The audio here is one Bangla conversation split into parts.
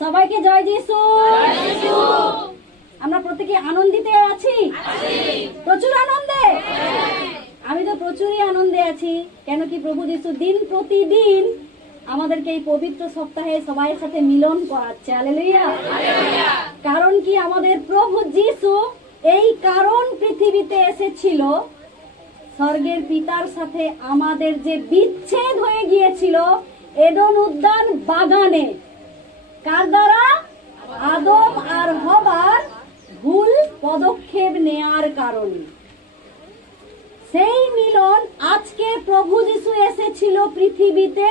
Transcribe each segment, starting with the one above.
সবাইকে জয় যিশু। আমরা প্রত্যেকে আনন্দিতে আছি, প্রচুর আনন্দে। আমি তো প্রচুরই আনন্দে আছি। কেন কি প্রভু যিশু দিন প্রতিদিন আমাদেরকে এই পবিত্র সপ্তাহে সবাইয়ের সাথে মিলন করাচ্ছে। হালেলুয়া। কারণ কি আমাদের প্রভু যিশু এই কারণ পৃথিবীতে এসেছিল, স্বর্গের পিতার সাথে আমাদের যে বিচ্ছেদ হয়ে গিয়েছিল এডেন উদ্যান বাগানে, কার দ্বারা? আদম আর হবার ভুল পদক্ষেপ নেয়ার কারণে। সেই মিলন আজকে প্রভু যিশু এসেছিল পৃথিবীতে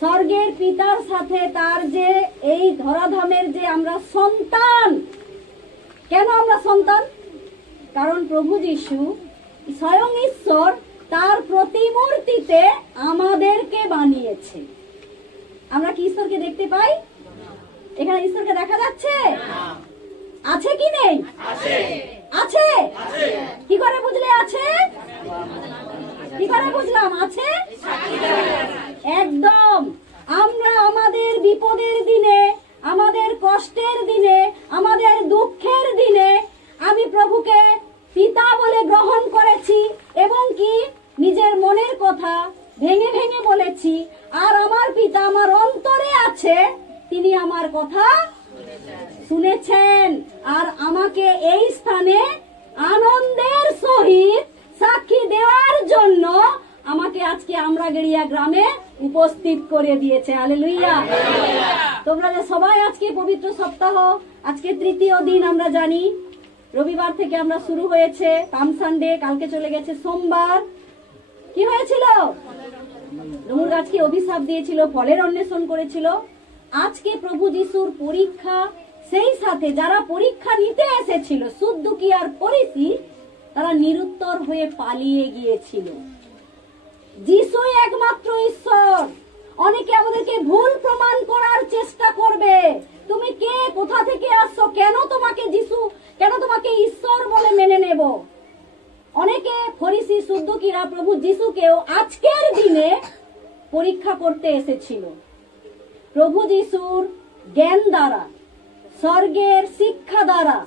স্বর্গের পিতার সাথে, তার যে এই ধরাধামের যে আমরা সন্তান। কেন আমরা সন্তান? কারণ প্রভু যিশু স্বয়ং ঈশ্বর তার প্রতিমূর্তিতে আমাদেরকে বানিয়েছে। আমরা কি ঈশ্বরকে দেখতে পাই? এখানে ঈশ্বরকে দেখা যাচ্ছে? আছে কি নেই? আছে। কি করে বুঝলে আছে? কি করে বুঝলাম আছে? একদম। আমরা আমাদের বিপদের দিনে, আমাদের কষ্টের দিনে, আমাদের দুঃখের দিনে আমি প্রভুকে পিতা বলে গ্রহণ করেছি এবং কি নিজের মনের কথা ভেঙে ভেঙে বলেছি। আর আমার পিতা আমার অন্তরে আছে, তিনি আমার কথা শুনেছেন আর আমাকে এই স্থানে আনন্দের সহিত সাক্ষী দেওয়ার জন্য আমাকে আজকে আমরাগেড়িয়া গ্রামে উপস্থিত করে দিয়েছে। হালেলুয়া। তোমরা যে সবাই আজকে পবিত্র সপ্তাহ, আজকে তৃতীয় দিন আমরা জানি। রবিবার থেকে আমরা শুরু হয়েছে, পাম সানডে, কালকে চলে গেছে সোমবার। কি হয়েছিল? ডুমুর গাছকে অভিশাপ দিয়েছিল, ফলের অন্বেষণ করেছিল। আজকে প্রভু যিশুর পরীক্ষা, সেই সাথে যারা পরীক্ষা নিতে এসেছিল সুদ্দুকি আর ফরিসি, তারা নিরুত্তর হয়ে পালিয়ে গিয়েছিল। যিশুই একমাত্র ঈশ্বর। অনেকে আমাদেরকে ভুল প্রমাণ করার চেষ্টা করবে। তুমি কে, কোথা থেকে আসছো, কেন তোমাকে যিশু, কেন তোমাকে ঈশ্বর বলে মেনে নেব? অনেকে ফরিসি সুদ্দুকিরা প্রভু যিশুকেও আজকের দিনে পরীক্ষা করতে এসেছিল। প্রভু যিশুর জ্ঞান দ্বারা, স্বর্গের শিক্ষা দ্বারা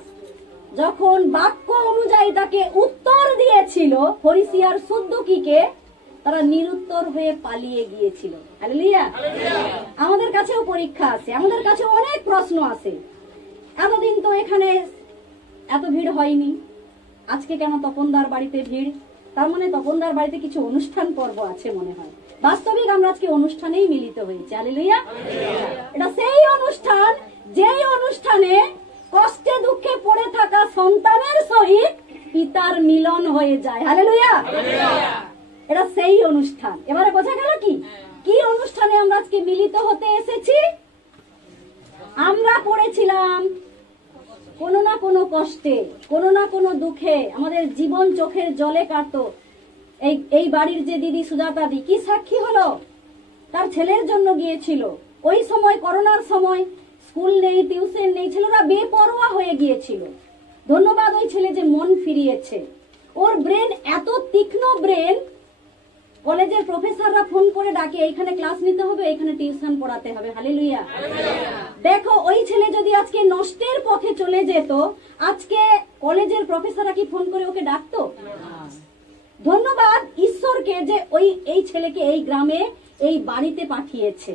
যখন বাক্য অনুযায়ী তাকে উত্তর দিয়েছিল ফরিসি আর সুদ্দুকিকে, তারা নিরুত্তর হয়ে পালিয়ে গিয়েছিল। হালেলুয়া। আমাদের কাছেও পরীক্ষা আছে, আমাদের কাছে অনেক প্রশ্ন আছে। এতদিন তো এখানে এত ভিড় হয়নি, আজকে কেন তপনদার বাড়িতে ভিড়? তার মানে তপনদার বাড়িতে কিছু অনুষ্ঠান পর্ব আছে মনে হয়। বাস্তবিক আমরা আজকে অনুষ্ঠানেই মিলিত হয়েছি। হালেলুয়া। এটা সেই অনুষ্ঠান, যেই অনুষ্ঠানে কষ্টে দুঃখে পড়ে থাকা সন্তানের সহিত পিতার মিলন হয়ে যায়। হালেলুয়া। এটা সেই অনুষ্ঠান। এবারে বোঝা গেল কি কি অনুষ্ঠানে আমরা আজকে মিলিত হতে এসেছি? আমরা পড়েছিলাম কোনো না কোনো কষ্টে, কোনো না কোনো দুঃখে আমাদের জীবন চোখের জলে কাটতো। এই বাড়ির যে দিদি সুজাতা দি কি সাক্ষী হলো, তার ছেলের জন্য গিয়েছিল। ওই সময় করোনার সময় স্কুল নেই, টিউশন নেই, ছেলেরা বেপরোয়া হয়ে গিয়েছিল। ধন্যবাদ ওই ছেলে যে মন ফিরিয়েছে। ওর ব্রেন এত তীক্ষ্ণ ব্রেন, কলেজের প্রফেসররা ফোন করে ডাকে, এইখানে ক্লাস নিতে হবে, এইখানে টিউশন পড়াতে হবে। হালেলুয়া। দেখো ওই ছেলে যদি আজকে নষ্টের পথে চলে যেত, আজকে কলেজের প্রফেসররা কি ফোন করে ওকে ডাকতো? ধন্যবাদ ঈশ্বরকে যে এই ছেলেকে এই গ্রামে, এই বাড়িতে পাঠিয়েছে।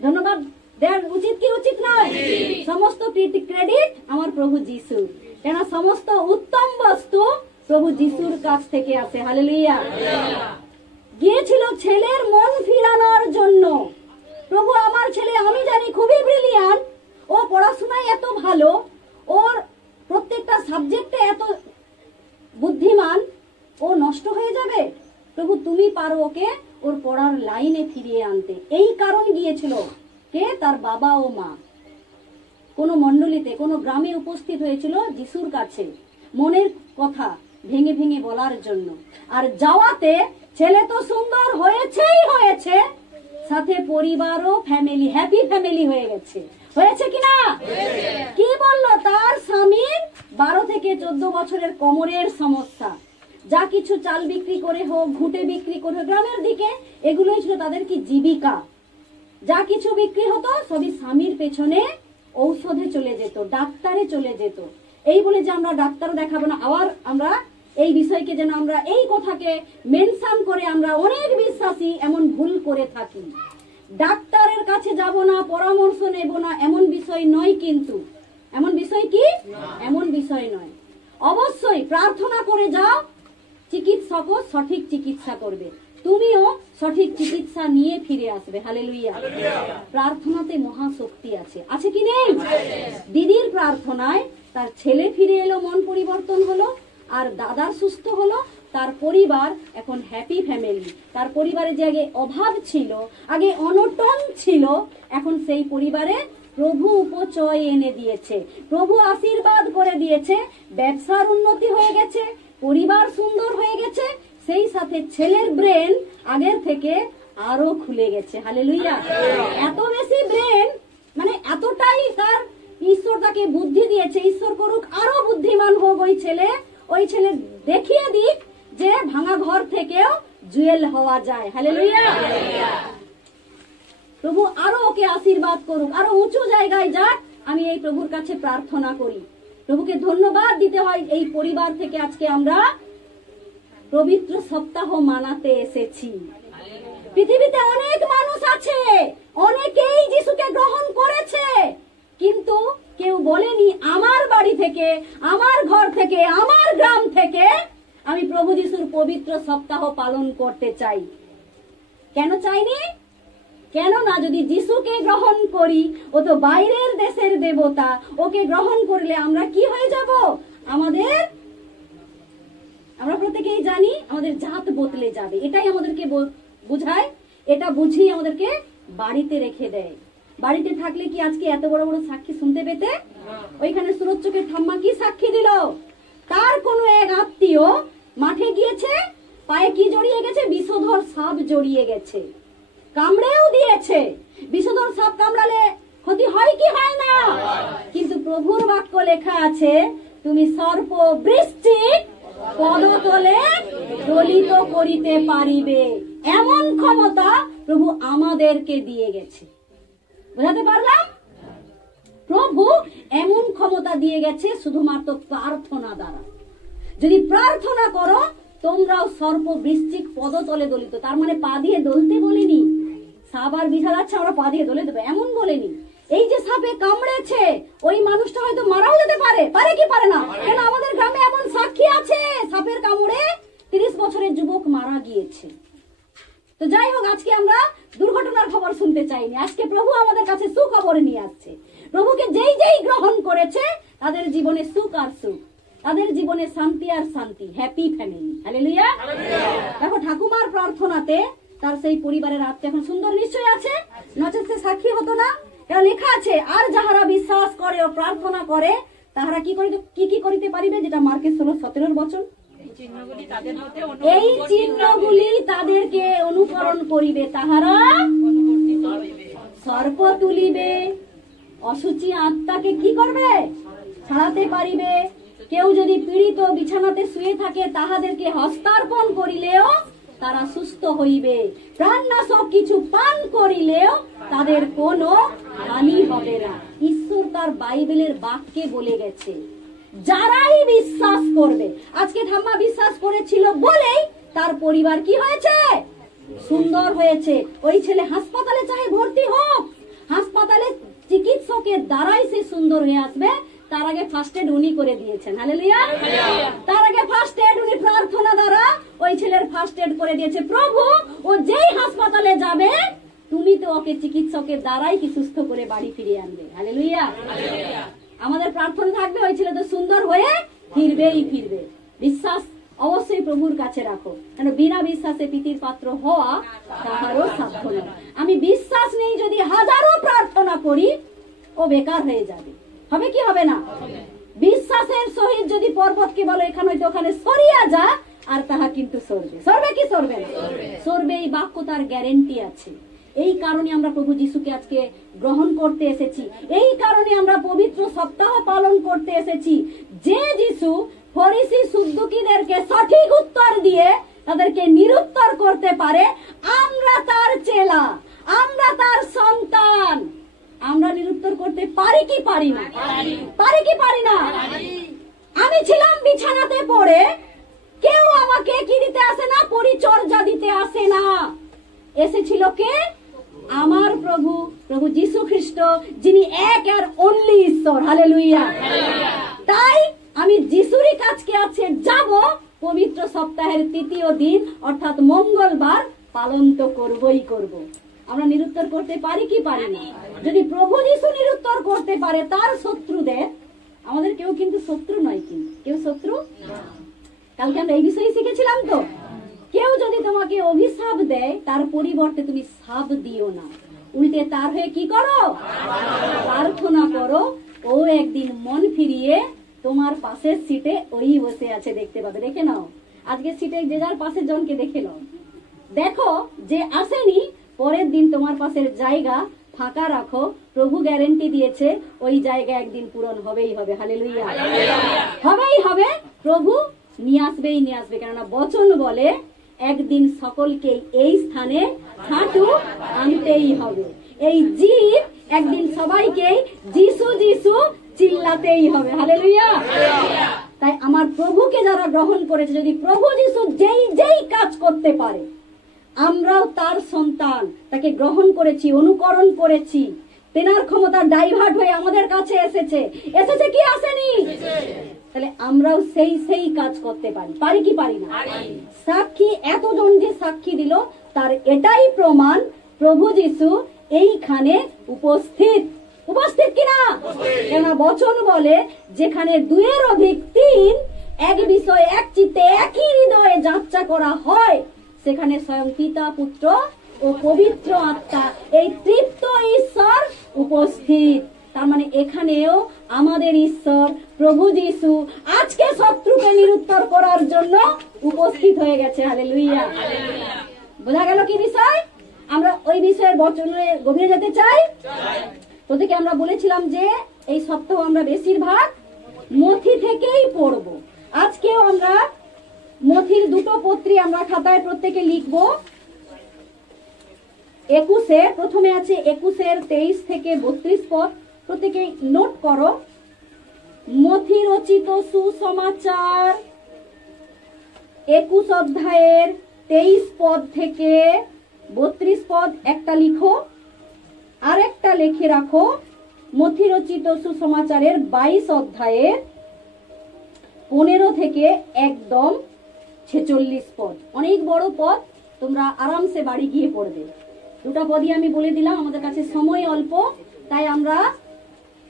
ধন্যবাদ দেওয়ার উচিত কি উচিত নয়? সমস্ত ক্রেডিট আমার প্রভু যিশু, কেন সমস্ত উত্তম বস্তু প্রভু যিশুর কাছ থেকে আসে। হালেলুয়া। গিয়েছিল ছেলের মন ফিরানোর জন্য। প্রভু আমার ছেলে, আমি জানি খুবই ব্রিলিয়ান্ট, ও পড়াশোনায় এত ভালো, ওর প্রত্যেকটা সাবজেক্টে এত বুদ্ধিমান, ও নষ্ট হয়ে যাবে। প্রভু তুমি পারো ওকে ওর পড়ার লাইনে ফিরিয়ে আনতে। এই কারণ গিয়েছিল কে? তার বাবা ও মা। কোন মণ্ডলীতে, কোন গ্রামে উপস্থিত হয়েছিল যিশুর কাছে মনের কথা ভেঙে ভেঙে বলার জন্য। আর যাওয়াতে ছেলে তো সুন্দর হয়েছেই হয়েছে, সাথে পরিবারও ফ্যামিলি, হ্যাপি ফ্যামিলি হয়ে গেছে। হয়েছে কিনা? কি বললো? তার স্বামীর 12 থেকে 14 বছরের কোমরের সমস্যা। যা কিছু চাল বিক্রি করে হোক, ঘুঁটে বিক্রি করে হোক, গ্রামের দিকে এগুলোই ছিল তাদের কি জীবিকা। যা কিছু বিক্রি হতো সবই স্বামীর পেছনে ঔষধে চলে যেত, ডাক্তারে চলে যেত। এই বলে যে আমরা ডাক্তার দেখাবো না, আবার আমরা এই বিষয়কে যেন আমরা এই কথাকে মেনশন করে আমরা অনেক বিশ্বাসী এমন ভুল করে থাকি। ডাক্তারের কাছে যাব না, পরামর্শ নেব না, এমন বিষয় নয়। কিন্তু এমন বিষয় কি? এমন বিষয় নয়। অবশ্যই প্রার্থনা করে যাও, চিকিৎসকও সঠিক চিকিৎসা করবে, তুমিও সঠিক চিকিৎসা নিয়ে ফিরে আসবে। হালেলুয়া। প্রার্থনাতে মহাশক্তি আছে, আছে কি নেই? দিদির প্রার্থনায় তার ছেলে ফিরে এলো, মন পরিবর্তন হলো, আর দাদার সুস্থ হলো, তার পরিবার এখন হ্যাপি ফ্যামিলি। তার পরিবারে যে আগে অভাব ছিল, আগে অনটন ছিল, এখন সেই পরিবারে প্রভু উপচয় এনে দিয়েছে, প্রভু আশীর্বাদ করে দিয়েছে, ব্যবসার উন্নতি হয়ে গেছে, পরিবার সুন্দর হয়ে গেছে, সেই সাথে ছেলের ব্রেন আগের থেকে আরো খুলে গেছে। হালেলুয়া। এত বেশি ব্রেন, মানে এতটাই তার ঈশ্বর তাকে বুদ্ধি দিয়েছে। ঈশ্বর করুক আরো বুদ্ধিমান হোক ওই ছেলে দেখিয়ে দিক যে ভাঙা ঘর থেকেও জুয়েল হওয়া যায়। হালেলুয়া। প্রভু আরো ওকে আশীর্বাদ করুক, আরো উঁচু জায়গায় যাক, আমি এই প্রভুর কাছে প্রার্থনা করি। প্রভুকে ধন্যবাদ দিতে হয়। এই পরিবার থেকে আজকে আমরা পবিত্র সপ্তাহ মানাতে এসেছি। পৃথিবীতে অনেক মানুষ আছে, অনেকেই যিশুকে গ্রহণ করেছে, কিন্তু কেউ বলেনি আমার বাড়ি থেকে, আমার ঘর থেকে, আমার গ্রাম থেকে আমি প্রভু যিশুর পবিত্র সপ্তাহ পালন করতে চাই। কেন চাইনি? কেননা যদি যিশুকে গ্রহণ করি, ও তো বাইরের দেশের দেবতা, ওকে গ্রহণ করলে আমরা কি হয়ে যাব? আমরা প্রত্যেকেই জানি আমাদের জাত বদলে যাবে। এটাই আমাদেরকে বুঝায়, এটা বুঝিয়ে আমাদেরকে বাড়িতে রেখে দেয়। বাড়িতে থাকলে কি আজকে এত বড় বড় সাক্ষী শুনতে পেতে? ওইখানে সুরজ্জকের ঠাম্মা কি সাক্ষী দিল? তার কোনো এক আত্মীয় মাঠে গিয়েছে, পায়ে কি জড়িয়ে গেছে? বিষধর সাপ জড়িয়ে গেছে, কামড়েও দিয়েছে। বিষধর সাপ কামড়ালে ক্ষতি হয় কি হয় না? কিন্তু প্রভুর বাক্য লেখা আছে, তুমি সর্প বৃশ্চিক পদতলে দলিত করিতে পারিবে। এমন ক্ষমতা প্রভু আমাদেরকে দিয়ে গেছে। বুঝাতে পারলাম? প্রভু এমন ক্ষমতা দিয়ে গেছে শুধুমাত্র প্রার্থনা দ্বারা। যদি প্রার্থনা করো, তোমরাও সর্প বৃশ্চিক পদতলে দলিত। তার মানে পা দিয়ে দলতে বলেনি, সাপ আর বিশাল আছে আমরা পা দিয়ে দলে দেবো, এমন বলেনি। এই যে সাপে কামড়েছে, ওই মানুষটা হয়তো মারাও যেতে পারে, পারে কি পারে না? কেন আমাদের গ্রামে এমন সাক্ষী আছে, সাপের কামড়ে 30 বছরের যুবক মারা গিয়েছে। তো যাই হোক, আজকে আমরা দুর্ঘটনার খবর শুনতে চাইনি। আজকে প্রভু আমাদের কাছে সুখবর নিয়ে আসছে। প্রভুকে যেই গ্রহণ করেছে তাদের জীবনে সুখ আর সুখ, তাদের জীবনে শান্তি আর শান্তি, হ্যাপি ফ্যামিলি। হালেলুয়া। দেখো ঠাকুমার প্রার্থনাতে তার সেই পরিবারের আত্মা এখন সুন্দর নিশ্চয় আছে, নচেত সে সাক্ষী হতো না। এটা লেখা আছে, আর যাহারা বিশ্বাস করে ও প্রার্থনা করে তাহারা কি করিতে পারিবে, যেটা মার্কের 16-17 বছর। এই চিহ্নগুলি তাদেরকে অনুকরণ করিবে, তাহারা সর্প তুলিবে, অসুচি আত্মাকে কি করবে? ছাড়াতে পারিবে। কেউ যদি পীড়িত বিছানাতে শুয়ে থাকে, তাহাদেরকে হস্তার্পণ করিলেও তারা সুস্থ হইবে। প্রাণনাশক কিছু পান করিলেও তাদের কোনো হানি হবে না। ঈশ্বর তার বাইবেলের বাক্যে বলে গেছে, যারাই বিশ্বাস করবে। আজকে ঠাম্মা বিশ্বাস করেছিল বলেই তার পরিবার কি হয়েছে? সুন্দর হয়েছে। ওই ছেলে হাসপাতালে চাহে ভর্তি হোক, হাসপাতালে চিকিৎসকের দ্বারাই সে সুন্দর হয়ে আসবে। তার আগে ফার্স্ট এড উনি করে দিয়েছেন। হালেলুয়া। তার আগে ফার্স্ট এড উনি প্রার্থনা দ্বারা ওই ছেলের ফার্স্ট এড করে দিয়েছে। প্রভু ও যেই হাসপাতালে যাবে, তুমি তো ওকে চিকিৎসকের দ্বারাই কি সুস্থ করে বাড়ি ফিরিয়ে আনবে। হালেলুয়া। আমাদের প্রার্থনা থাকবে ওই ছেলে তো সুন্দর হয়ে ফিরবে। বিশ্বাস অবশ্যই প্রভুর কাছে রাখো, কেন বিনা বিশ্বাসে প্রীতির পাত্র হওয়া তাহারও সাধ্য নয়। আমি বিশ্বাস নেই যদি হাজারো প্রার্থনা করি, ও বেকার হয়ে যাবে। হবে কি হবে না? বিশ্বাসের সহিত যদি পর্বতকে বলো এখানে হইতে ওখানে সরিয়া যা, আর তাহা কিন্তু সরবে কি সরবে না? সরবে। এই বাক্য তার গ্যারেন্টি আছে। এই কারণে আমরা প্রভু যিশুকে আজকে গ্রহণ করতে এসেছি, এই কারণে আমরা পবিত্র সপ্তাহ পালন করতে এসেছি। যে যিশু ফরিসি সুদ্দুকীদেরকে সঠিক উত্তর দিয়ে তাদেরকে নিরুত্তর করতে পারে, আমরা তার চেলা, আমরা তার সন্তান। আমরা নিরুত্তর করতে পারি কি পারি না? পারি কি পারি না? আমি ছিলাম বিছানাতে পড়ে, কেউ আমাকে কি দিতে আসে না, পরিচর্যা দিতে আসে না। এসেছিল কে? আমার প্রভু, প্রভু যীশু খ্রিস্ট, যিনি এক আর অনলি ঈশ্বর। হালেলুয়া। তাই আমি যিশুরই কাছকে আছে যাব, পবিত্র সপ্তাহের তৃতীয় দিন অর্থাৎ মঙ্গলবার পালন তো করবই করব। আমরা নিরুত্তর করতে পারি কি পারি না? যদি প্রভু যীশু নিরুত্তর করতে পারে তার শত্রুদের, আমাদের কেউ কিন্তু শত্রু নয়। কিন্তু কেউ শত্রু? কালকে আমরা এই বিষয়ে শিখেছিলাম তো, কেউ যদি তোমাকে অভিশাপ দেয় তার পরিবর্তে তুমি শাপ দিও না, উল্টে তার হয়ে কি করো? প্রার্থনা করো। ও একদিন মন ফিরিয়ে তোমার পাশের সিটে ওই বসে আছে, দেখতে পাবে। দেখে নাও, আজকে সিটে যে যার পাশের জনকে দেখে নাও, দেখো যে আসেনি পরের দিন তোমার পাশের জায়গা ফাঁকা রাখো। প্রভু গ্যারেন্টি দিয়েছে ওই জায়গা একদিন পূরণ হবেই হবে। হালেলুয়া। হবেই হবে, প্রভু নিয়ে আসবেই নিয়ে আসবে। কেননা বচন বলে একদিন সকলকে এই স্থানে হাঁটু আনতেই হবে। এই জীব একদিন সবাইকে যিশু যিশু চিল্লাতেই হবে। হালেলুয়া। তাই আমার প্রভুকে যারা গ্রহণ করেছে, যদি প্রভু যিশু যেই যেই কাজ করতে পারে, আমরাও তার সন্তান, তাকে গ্রহণ করেছি, অনুকরণ করেছি, তেনার ক্ষমতা ডাইভার্ট হয়ে আমাদের কাছে এসেছে। এসেছে কি আসেনি? তাহলে আমরাও সেই সেই কাজ করতে পারি। পারি কি পারি না? সাক্ষী, এতজন যে সাক্ষী দিল তার এটাই প্রমাণ প্রভু যিশু এইখানে উপস্থিত। উপস্থিত কিনা? কেন বচন বলে যেখানে দুইয়ের অধিক তিন এক বিষয় এক চিত্তে একই হৃদয়ে যাত্রা করা হয়, সেখানে স্বয়ং পিতা, পুত্র ও পবিত্র আত্মা, এই তৃপ্ত ঈশ্বর উপস্থিত। তার মানে এখানেও আমাদের ঈশ্বর প্রভু যিশু আজকে শত্রুকে নিরুত্তর করার জন্য উপস্থিত হয়ে গেছে। হালেলুয়া। বোঝা গেল কি বিষয়? আমরা ওই বিষয়ের বচনে গভীরে যেতে চাই। প্রত্যেকে আমরা বলেছিলাম যে এই সপ্তাহ আমরা বেশিরভাগ মথি থেকেই পড়ব। আজকেও আমরা মথির দুটো পত্রী আমরা খাতায় প্রত্যেকে লিখব। 21 প্রথমে আছে 21 23 থেকে 32 পদ। প্রত্যেকে নোট করো। মথি রচিত সুসমাচার 21 অধ্যায়ের 23 পদ থেকে 32 পদ একটা লিখো, আর একটা লিখে রাখো মথি রচিত সুসমাচারের 22 অধ্যায়ের 15 থেকে একদম 46 পদ। অনেক বড় পদ, তোমরা আরামসে বাড়ি গিয়ে পড়বে। দুটা পদই আমি বলে দিলাম, আমাদের কাছে সময় অল্প, তাই আমরা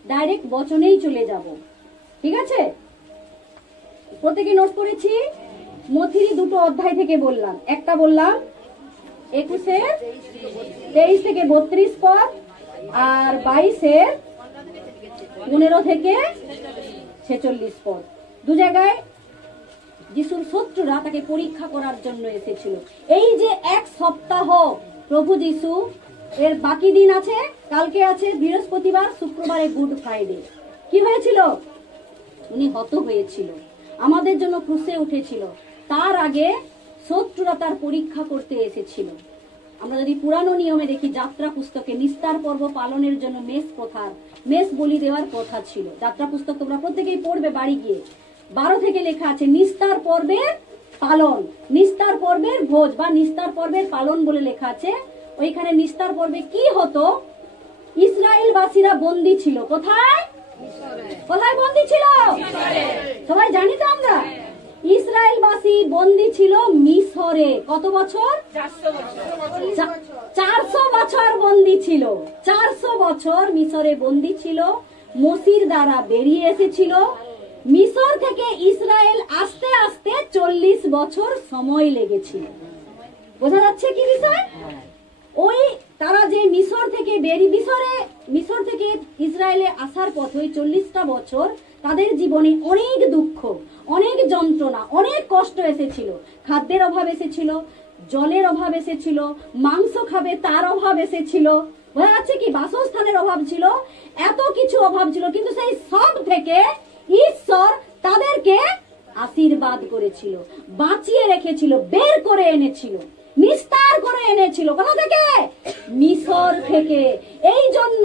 ডাইরেক্ট বচনেই চলে যাব। ঠিক আছে? প্রত্যেকে নোট করেছি। মথির দুটো অধ্যায় থেকে বললাম, একটা বললাম 21 23 থেকে 32 পদ, আর 22 15 থেকে 46 পদ। দু জায়গায় যিশুর শত্রুরা তাকে পরীক্ষা করার জন্য এসেছিল। এই যে এক সপ্তাহ প্রভু যিশু, এর বাকি দিন আছে, কালকে আছে বৃহস্পতিবার, শুক্রবারে গুড ফ্রাইডে। কি হয়েছিল? উনি হত হয়েছিল, আমাদের জন্য ক্রুশে উঠেছিল। তার আগে শত্রুরা তার পরীক্ষা করতে এসেছিল। আমরা যদি পুরানো নিয়মে দেখি, যাত্রা পুস্তকে নিস্তার পর্ব পালনের জন্য মেষ বলি দেওয়ার কথা ছিল। যাত্রা পুস্তক তোমরা প্রত্যেকেই পড়বে বাড়ি গিয়ে। 12 থেকে লেখা আছে নিস্তার পর্বের পালন, নিস্তার পর্বের ভোজ বা নিস্তার পর্বের পালন বলে লেখা আছে। ওইখানে নিস্তার পর্বে কি হতো? ইসরায়েলবাসীরা বন্দী ছিল। কোথায়? কোথায় বন্দী ছিল? সবাই জানি তো আমরা। ইসরায়েলবাসী বন্দী ছিল মিশরে। কত বছর? 400 বছর বন্দী ছিল। 400 বছর মিশরে বন্দী ছিল। মসির দ্বারা বেরিয়ে এসেছিল। মিশর থেকে ইসরায়েল আসতে আসতে 40 বছর সময় লেগেছিল। বোঝা যাচ্ছে কি বিষয়? ওই তারা যে মিশর থেকে মিশর থেকে ইসরায়েলে আসার পথে ওই 40টা বছর তাদের জীবনে অনেক দুঃখ, অনেক যন্ত্রণা, অনেক কষ্ট এসেছিল। খাদ্যের অভাব এসেছিল, জলের অভাব এসেছিল, মাংস খাবে তার অভাব এসেছিল। বোঝা যাচ্ছে কি? বাসস্থানের অভাব ছিল, এত কিছু অভাব ছিল। কিন্তু সেই সব থেকে ঈশ্বর তাদেরকে আশীর্বাদ করেছিল, বাঁচিয়ে রেখেছিল, বের করে এনেছিল। নিস্তার করে এনেছিল। কোথা থেকে? মিশর থেকে। এই জন্য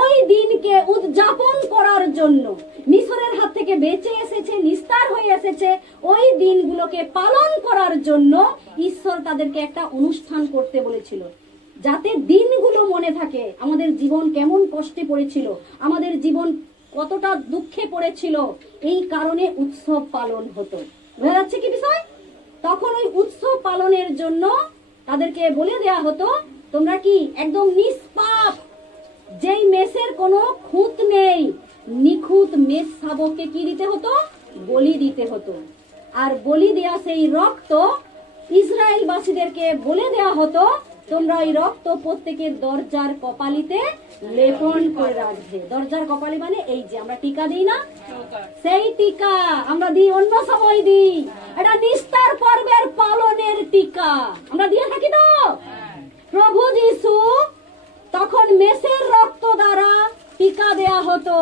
ওই দিনকে উদযাপন করার জন্য, মিশরের হাত থেকে বেঁচে এসেছে, নিস্তার হয়ে এসেছে, ওই দিনগুলোকে পালন করার জন্য ঈশ্বর তাদেরকে একটা অনুষ্ঠান করতে বলেছিল, যাতে দিনগুলো মনে থাকে আমাদের জীবন কেমন কষ্টে পড়েছিল, আমাদের জীবন কতটা দুঃখে পড়েছিল। এই কারণে উৎসব পালন হতো। বোঝা যাচ্ছে কি বিষয়? তখন ওই উৎসব পালনের জন্য তাদেরকে বলে দেয়া হতো, তোমরা কি একদম নিষ্পাপ, যেই মেষের কোনো খুঁত নেই, নিখুঁত মেষ শাবককে কি দিতে হতো? বলি দিতে হতো। আর বলি দেয়া সেই রক্ত ইসরায়েলবাসীদেরকে বলে দেয়া হতো, তোমরা ওই রক্ত প্রত্যেকের দরজার কপালিতে লেপন করে রাখবে। দরজার কপালি মানে এই যে আমরা টিকা দিই না, সেই টিকা আমরা দিই, অন্য সময় দিই। এটা নিস্তার পর্বের পালনের টিকা আমরা দিয়ে থাকি। তো প্রভু যিশু তখন মেষের রক্ত দ্বারা টিকা দেয়া হতো।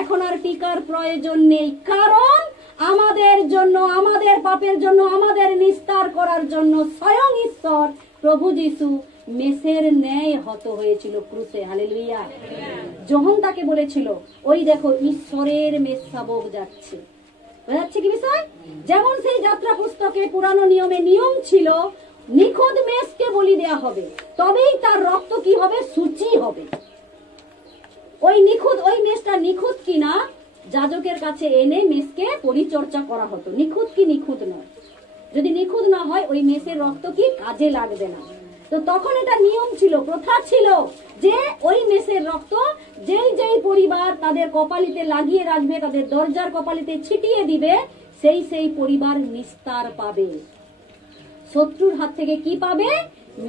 এখন আর টিকার প্রয়োজন নেই, কারণ আমাদের জন্য, আমাদের পাপের জন্য, আমাদের নিস্তার করার জন্য স্বয়ং ঈশ্বর প্রভু যিশু মেষের ন্যায় হত হয়েছিল ক্রুশে। হালেলুয়া। যখন তাকে বলেছিল, ওই দেখো ঈশ্বরের মেষ শাবক যাচ্ছে। বোঝাচ্ছে কি বিষয়? যেমন সেই যাত্রা পুস্তকে পুরানো নিয়মে নিয়ম ছিল, নিখুঁত মেষকে বলি দেয়া হবে, তবেই তার রক্ত কি হবে? সূচি হবে। ওই নিখুঁত, ওই মেষটা নিখুঁত কিনা যাজকের কাছে এনে মেষকে পরিচর্যা করা হতো। নিখুঁত কি নিখুঁত নয়, যদি নিখুঁত না হয় ওই মেষের রক্ত কি কাজে লাগবে না। তো তখন এটা নিয়ম ছিল, প্রথা ছিল যে ওই মেষের রক্ত যেই যেই পরিবার তাদের কপালিতে লাগিয়ে রাখবে, তাদের দরজার কপালিতে ছিটিয়ে দিবে, সেই সেই পরিবার নিস্তার পাবে। শত্রুর হাত থেকে কি পাবে?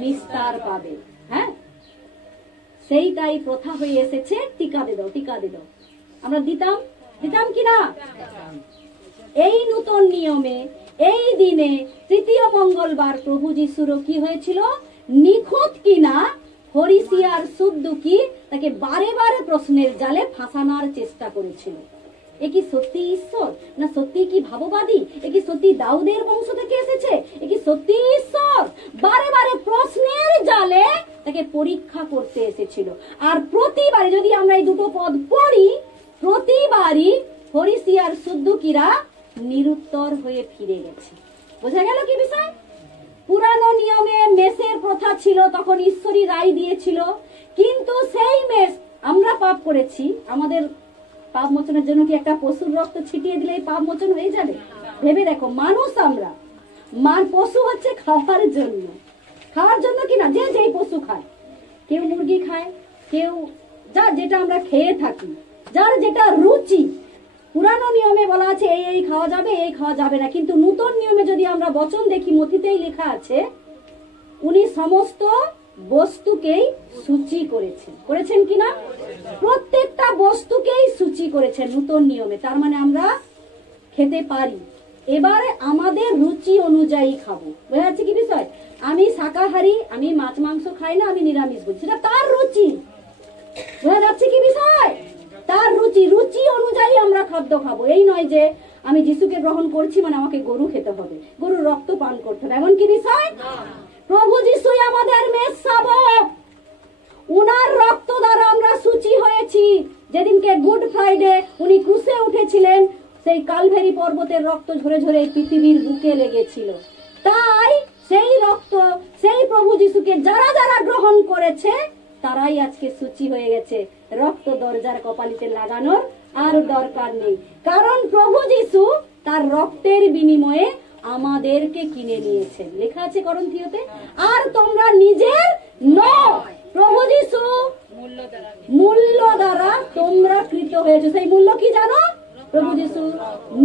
নিস্তার পাবে। হ্যাঁ, সেইটাই প্রথা হয়ে এসেছে। টিকা দে দাও, টিকা দে দাও। আমরা দিতাম কিনা? এই নতুন নিয়মে এই দিনে তৃতীয় মঙ্গলবার প্রভু যিশুরও কি হয়েছিল? নিখুঁত কিনা ফরিসিয়ার সুদ্দুকি তাকে বারে বারে প্রশ্নের জালে ফাঁসানোর চেষ্টা করেছিল। এ কি সত্যি ঈশ্বর, না সত্যি কি ভাববাদী? এ কি সত্যি দাউদের বংশ থেকে এসেছে? এ কি সত্যি ঈশ্বর? বারে বারে প্রশ্নের জালে তাকে পরীক্ষা করতে এসেছিল। আর প্রতিবারই যদি আমরা এই দুটো পদ পড়ি, প্রতিবারই ফরিসিয়ার সুদ্দুকিরা নিরুত্তর হয়ে ফিরে গেছে। বোঝা গেল কি বিষয়? পুরানো নিয়মে মেষের প্রথা ছিল, তখন ঈশ্বরই রায় দিয়েছিল, কিন্তু সেই মেষ, আমরা পাপ করেছি, আমাদের পাপ মোচনের জন্য কি একটা পশুর রক্ত ছিটিয়ে দিলে পাপ মোচন হয়ে যাবে? ভেবে দেখো, মানুষ আমরা, পশু হচ্ছে খাওয়ার জন্য কিনা, যে যেই পশু খায়, কেউ মুরগি খায়, কেউ যেটা আমরা খেয়ে থাকি, যার যেটা রুচি। পুরানো নিয়মে বলা আছে এই খাওয়া যাবে, এই খাওয়া যাবে না, কিন্তু নতুন নিয়মে যদি আমরা বচন দেখি, মথিতেই লেখা আছে, উনি সমস্ত বস্তুকেই সূচি করেছেন কিনা? প্রত্যেকটা বস্তুকেই সূচি করেছেন নতুন নিয়মে। তার মানে আমরা খেতে পারি, এবারে আমাদের রুচি অনুযায়ী খাবো। বোঝা যাচ্ছে কি বিষয়? আমি শাকাহারী, আমি মাছ মাংস খাই না, আমি নিরামিষ বলছি, সেটা তার রুচি। বোঝা যাচ্ছে কি বিষয়? তার রুচি অনুযায়ী আমরা খাদ্য খাবো। এই নয় যে আমি যিশুকে গ্রহণ করছি মানে আমাকে গরু খেতে হবে, গরুর রক্ত পান করতে হবে, এমন কি বিষয়? প্রভু যিশুই আমাদের মেষ শাবক, উনার রক্ত দ্বারা আমরা সূচি হয়েছি। যেদিনকে গুড ফ্রাইডে উনি ক্রুশে উঠেছিলেন, সেই কালভেরি পর্বতের রক্ত ঝরে ঝরে পৃথিবীর বুকে লেগেছিল। তাই সেই রক্ত, সেই প্রভু যিশুকে যারা যারা গ্রহণ করেছে, তারাই আজকে সূচি হয়ে গেছে। রক্ত দরজার কপালিতে লাগানোর আর দরকার নেই, কারণ প্রভু যিশু তার রক্তের বিনিময়ে আমাদেরকে কিনে নিয়েছেন। লেখা আছে করন্থীয়তে, আর তোমরা নিজের নও, প্রভু যিশু মূল্য দ্বারা তোমরা কৃত হয়েছে। সেই মূল্য কি জানো? প্রভু যিশু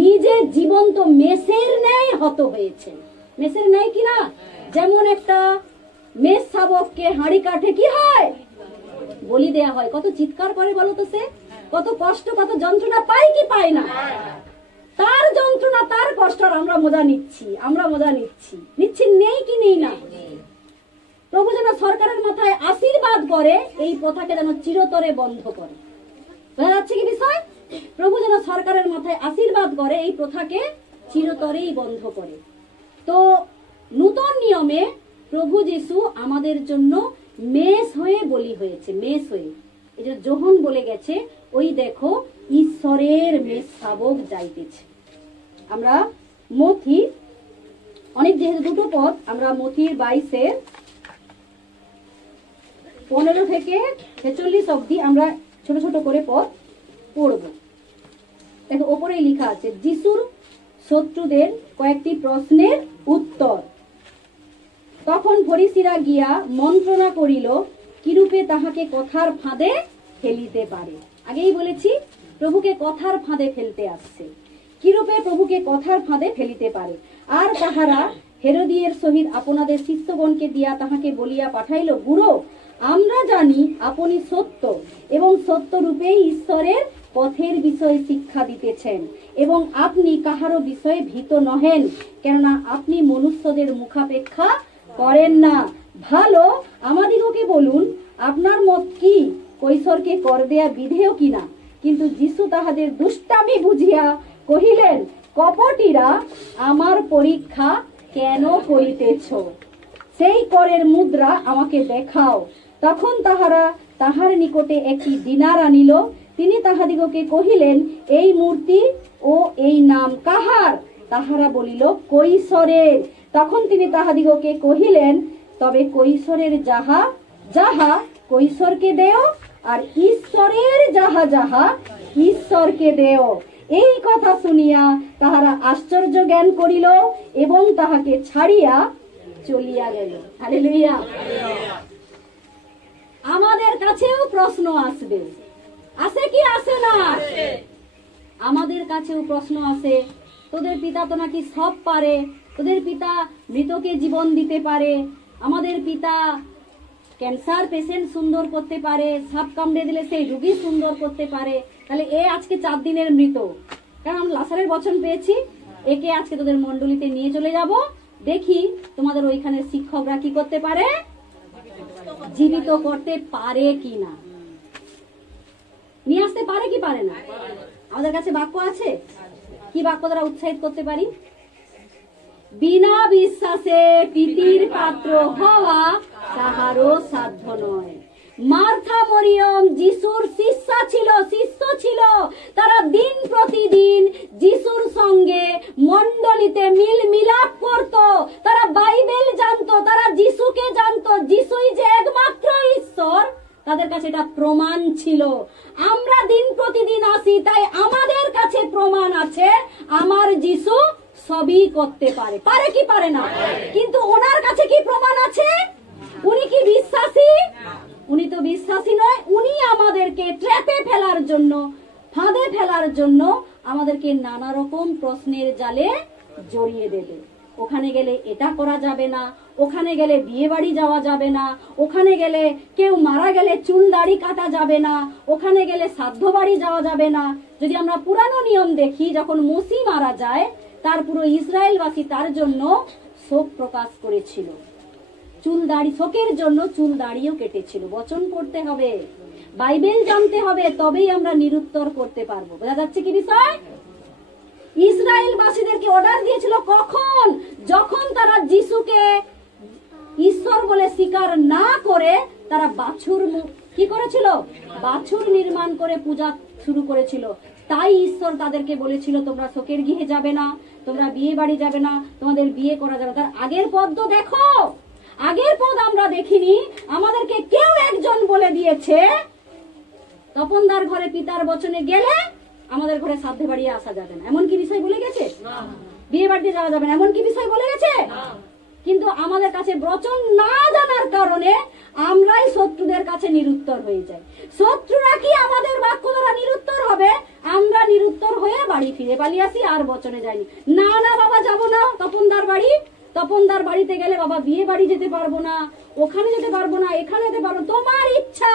নিজে জীবন্ত মেষের ন্যায় হত হয়েছেন। মেষের ন্যায় কিনা? যেমন একটা মেষ শাবককে হাঁড়ি কাঠে কি হয়? বলি দেয়া হয়। কত চিৎকার করে বলো তো, সে কত কষ্ট, কত যন্ত্রণা পায় কি পায় না? তার যন্ত্রণা, তার কষ্ট আমরা মজা নিচ্ছি, নেই কি নেই না? প্রভু যেন সরকারের মাথায় আশীর্বাদ করে, এই প্রথাকে যেন চিরতরে বন্ধ করে। বোঝা যাচ্ছে কি বিষয়? প্রভু যেন সরকারের মাথায় আশীর্বাদ করে, এই প্রথাকে চিরতরেই বন্ধ করে। তো নূতন নিয়মে প্রভু যিশু আমাদের জন্য মেষ হয়ে বলি হয়েছে, মেষ হয়ে। এই যে যোহন বলে গেছে, ওই দেখো ঈশ্বরের মেষ শাবক যাইতেছে। আমরা মথি, অনেক যেহেতু দুটো পদ, আমরা মথির 22-15 থেকে 46 অবধি আমরা ছোট ছোট করে পদ পড়ব। দেখো ওপরেই লেখা আছে, যিশুর শত্রুদের কয়েকটি প্রশ্নের উত্তর। তখন ফরিসীরা গিয়া মন্ত্রণা করিল কিরূপে তাহাকে কথার ফাঁদে ফেলিতে পারে। আগেই বলেছি প্রভুকে কথার ফাঁদে ফেলতে আসছে, কিরূপে প্রভুকে কথার ফাঁদে ফেলিতে পারে। আর তাহারা হেরোদিয়ের সহিত আপনাদের শিষ্যগণকে দিয়া তাহাকে বলিয়া পাঠাইল, গুরু, আমরা জানি আপনি সত্য এবং সত্য রূপেই ঈশ্বরের পথের বিষয়ে শিক্ষা দিতেছেন এবং আপনি কাহারও বিষয়ে ভীত নহেন, কেননা আপনি মনুষ্যদের মুখাপেক্ষা করেন না। ভালো, আমাদিগকে বলুন, আপনার মত কি, কৈশোরকে কর দেয়া বিধেয় কিনা? কিন্তু যিশু তাহাদের দুষ্টামি বুঝিয়া কহিলেন, কপটিরা, আমার পরীক্ষা কেন করিতেছ? সেই করের মুদ্রা আমাকে দেখাও। তখন তাহারা তাহার নিকটে একটি দিনার আনিল। তিনি তাহাদিগকে কহিলেন, এই মূর্তি ও এই নাম কাহার? তাহারা বলিল, কৈশোরের। তখন তিনি তাহাদিগকে কহিলেন, তবে কৈশোরের যাহা যাহা কৈশোরকে দেও, আর ঈশ্বরের যাহা যাহা ঈশ্বরকে দেও। এই কথা শুনিয়া তাহারা আশ্চর্য জ্ঞান করিল এবং তাহাকে ছাড়িয়া চলিয়া গেল। হালেলুয়া। আমাদের কাছেও প্রশ্ন আসবে, আসে কি আসে না? আমাদের কাছেও প্রশ্ন আসে, তোদের পিতা তো নাকি সব পারে, তোদের পিতা মৃতকে জীবন দিতে পারে, আমাদের পিতা ক্যান্সার পেশেন্ট সুন্দর করতে পারে, সাপ কামড়ে দিলে সেই রোগী সুন্দর করতে পারে, তাহলে এ আজকে 4 দিনের মৃত, কারণ আমরা লাসারের বচন পেয়েছি, একে আজকে তোদের মন্ডলীতে নিয়ে চলে যাব, দেখি তোমাদের ওইখানে শিক্ষকরা কি করতে পারে, জীবিত করতে পারে কি না, নিয়ে আসতে পারে কি পারে না। আমাদের কাছে বাক্য আছে, কি বাক্য দ্বারা উৎসাহিত করতে পারি? বিনা বিশ্বাসে প্রীতির পাত্র হওয়া তাহারও সাধ্য নয়। মার্থা মরিয়ম যিশুর শিষ্য ছিল, তারা দিন প্রতিদিন যিশুর সঙ্গে মণ্ডলীতে মিল মিলাপ করত, তারা বাইবেল জানতো, তারা যিশুকে জানতো, যিশুই যে একমাত্র ঈশ্বর, তাদের কাছে এটা প্রমাণ ছিল। আমরা দিন প্রতিদিন আসি, তাই আমাদের কাছে প্রমাণ আছে আমার যিশু সবই করতে পারে, পারে কি পারে না। কিন্তু ওনার কাছে কি প্রমাণ আছে? উনি কি বিশ্বাসী? উনি তো বিশ্বাসী নয়। উনি আমাদেরকে ট্র্যাপে ফেলার জন্য, ফাঁদে ফেলার জন্য আমাদেরকে নানা রকম প্রশ্নের জালে জড়িয়ে দেবে। ওখানে গেলে এটা করা যাবে না, ওখানে গেলে বিয়ে বাড়ি যাওয়া যাবে না, ওখানে গেলে কেউ মারা গেলে চুল দাড়ি কাটা যাবে না, ওখানে গেলে শ্রাদ্ধ বাড়ি যাওয়া যাবে না। যদি আমরা পুরানো নিয়ম দেখি, যখন মসি মারা যায়, তার পুরো ইসরায়েলবাসী তার জন্য শোক প্রকাশ করেছিল, চুল দাড়ি, শোকের জন্য চুল দাড়িও কেটেছিল। বচন পড়তে হবে, বাইবেল জানতে হবে, তবেই আমরা নিরুত্তর করতে পারবো। বোঝা যাচ্ছে কি বিষয়? ইসরায়েলবাসীদেরকে অর্ডার দিয়েছিল কখন? যখন তারা যিশুকে ঈশ্বর বলে স্বীকার না করে তারা বাছুর কি করেছিল, বাছুর নির্মাণ করে পূজা শুরু করেছিল। তাই ঈশ্বর তাদেরকে বলেছিল, তোমরা শোকের গৃহে যাবে না, তোমরা বিয়ে বাড়ি যাবে না, তোমাদের বিয়ে করা যাবে। তার আগের পদ তো দেখো, আগের পদ আমরা দেখিনি। আমাদেরকে কেউ একজন বলে দিয়েছে, তপনদার ঘরে পিতার বচনে গেলে আমাদের ঘরে শ্রাদ্ধে বাড়ি আসা যাবে না, এমন কি বিষয় বলে গেছে? বিয়ে বাড়িতে যাওয়া যাবে না, এমন কি বিষয় বলে গেছে? কিন্তু আমাদের কাছে বচন না জানার কারণে আমরাই শত্রুদের কাছে নিরুত্তর হয়ে যাই। শত্রুরা কি আমাদের বাক্য দ্বারা নিরুত্তর হবে? আমরা নিরুত্তর হয়ে বাড়ি ফিরে পালিয়ে আসি, আর বচনে যাইনি। না না বাবা, যাবো না তপনদার বাড়ি, তপনদার বাড়িতে গেলে বাবা বিয়ে বাড়ি যেতে পারবো না, ওখানে যেতে পারবো না, এখানে যেতে পারবো। তোমার ইচ্ছা।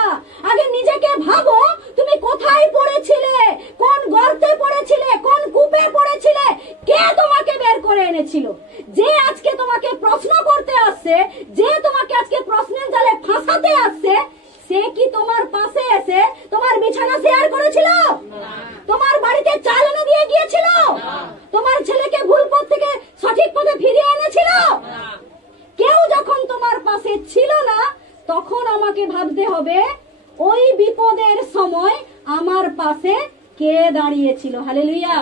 আগে নিজেকে ভাবো, তুমি কোথায় পড়েছিলে, কোন গর্তে পড়েছিলে, কোন কূপে পড়েছিলে, কে তোমাকে বের করে এনেছিল? যে আজকে তোমাকে প্রশ্ন করতে আসছে, যে তোমাকে আজকে প্রশ্নের জালে ফাঁসাতে আসছে, সে কি তোমার পাশে এসে তোমার বিছানা শেয়ার করেছিল? তোমার বাড়িতে চাল এনে দিয়ে গিয়েছিল? তোমার ছেলেকে ভুল পথ থেকে সঠিক পথে ফিরিয়ে এনেছিল? কেউ যখন তোমার কে দাঁড়িয়েছিল? হালেলুয়া।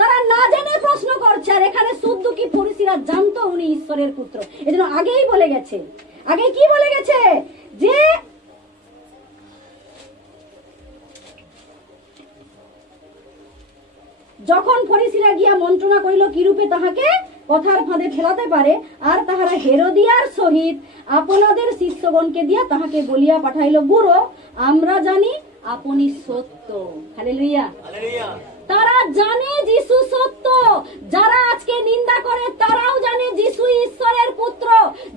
তারা না জেনে প্রশ্ন করছে, আর এখানে সদ্দুকী ফরিসিরা জানতো উনি ঈশ্বরের পুত্র, এজন্য আগেই বলে গেছে। আগে কি বলে গেছে? যে যখন ফরিসিরা গিয়া মন্ত্রণা করিল কিরূপে তাহাকে কথার ফাঁদে ফেলাতে পারে, আর তাহারা হেরোদিয়ার সহিত আপনাদের শিষ্যগণকে দিয়া তাহাকে বলিয়া পাঠাইল, গুরু, আমরা জানি আপনি সত্য। হালেলুয়া। তারা জানে যিশু সত্য। যারা আজকে নিন্দা করে তারাও জানে যিশু ঈশ্বরের পুত্র।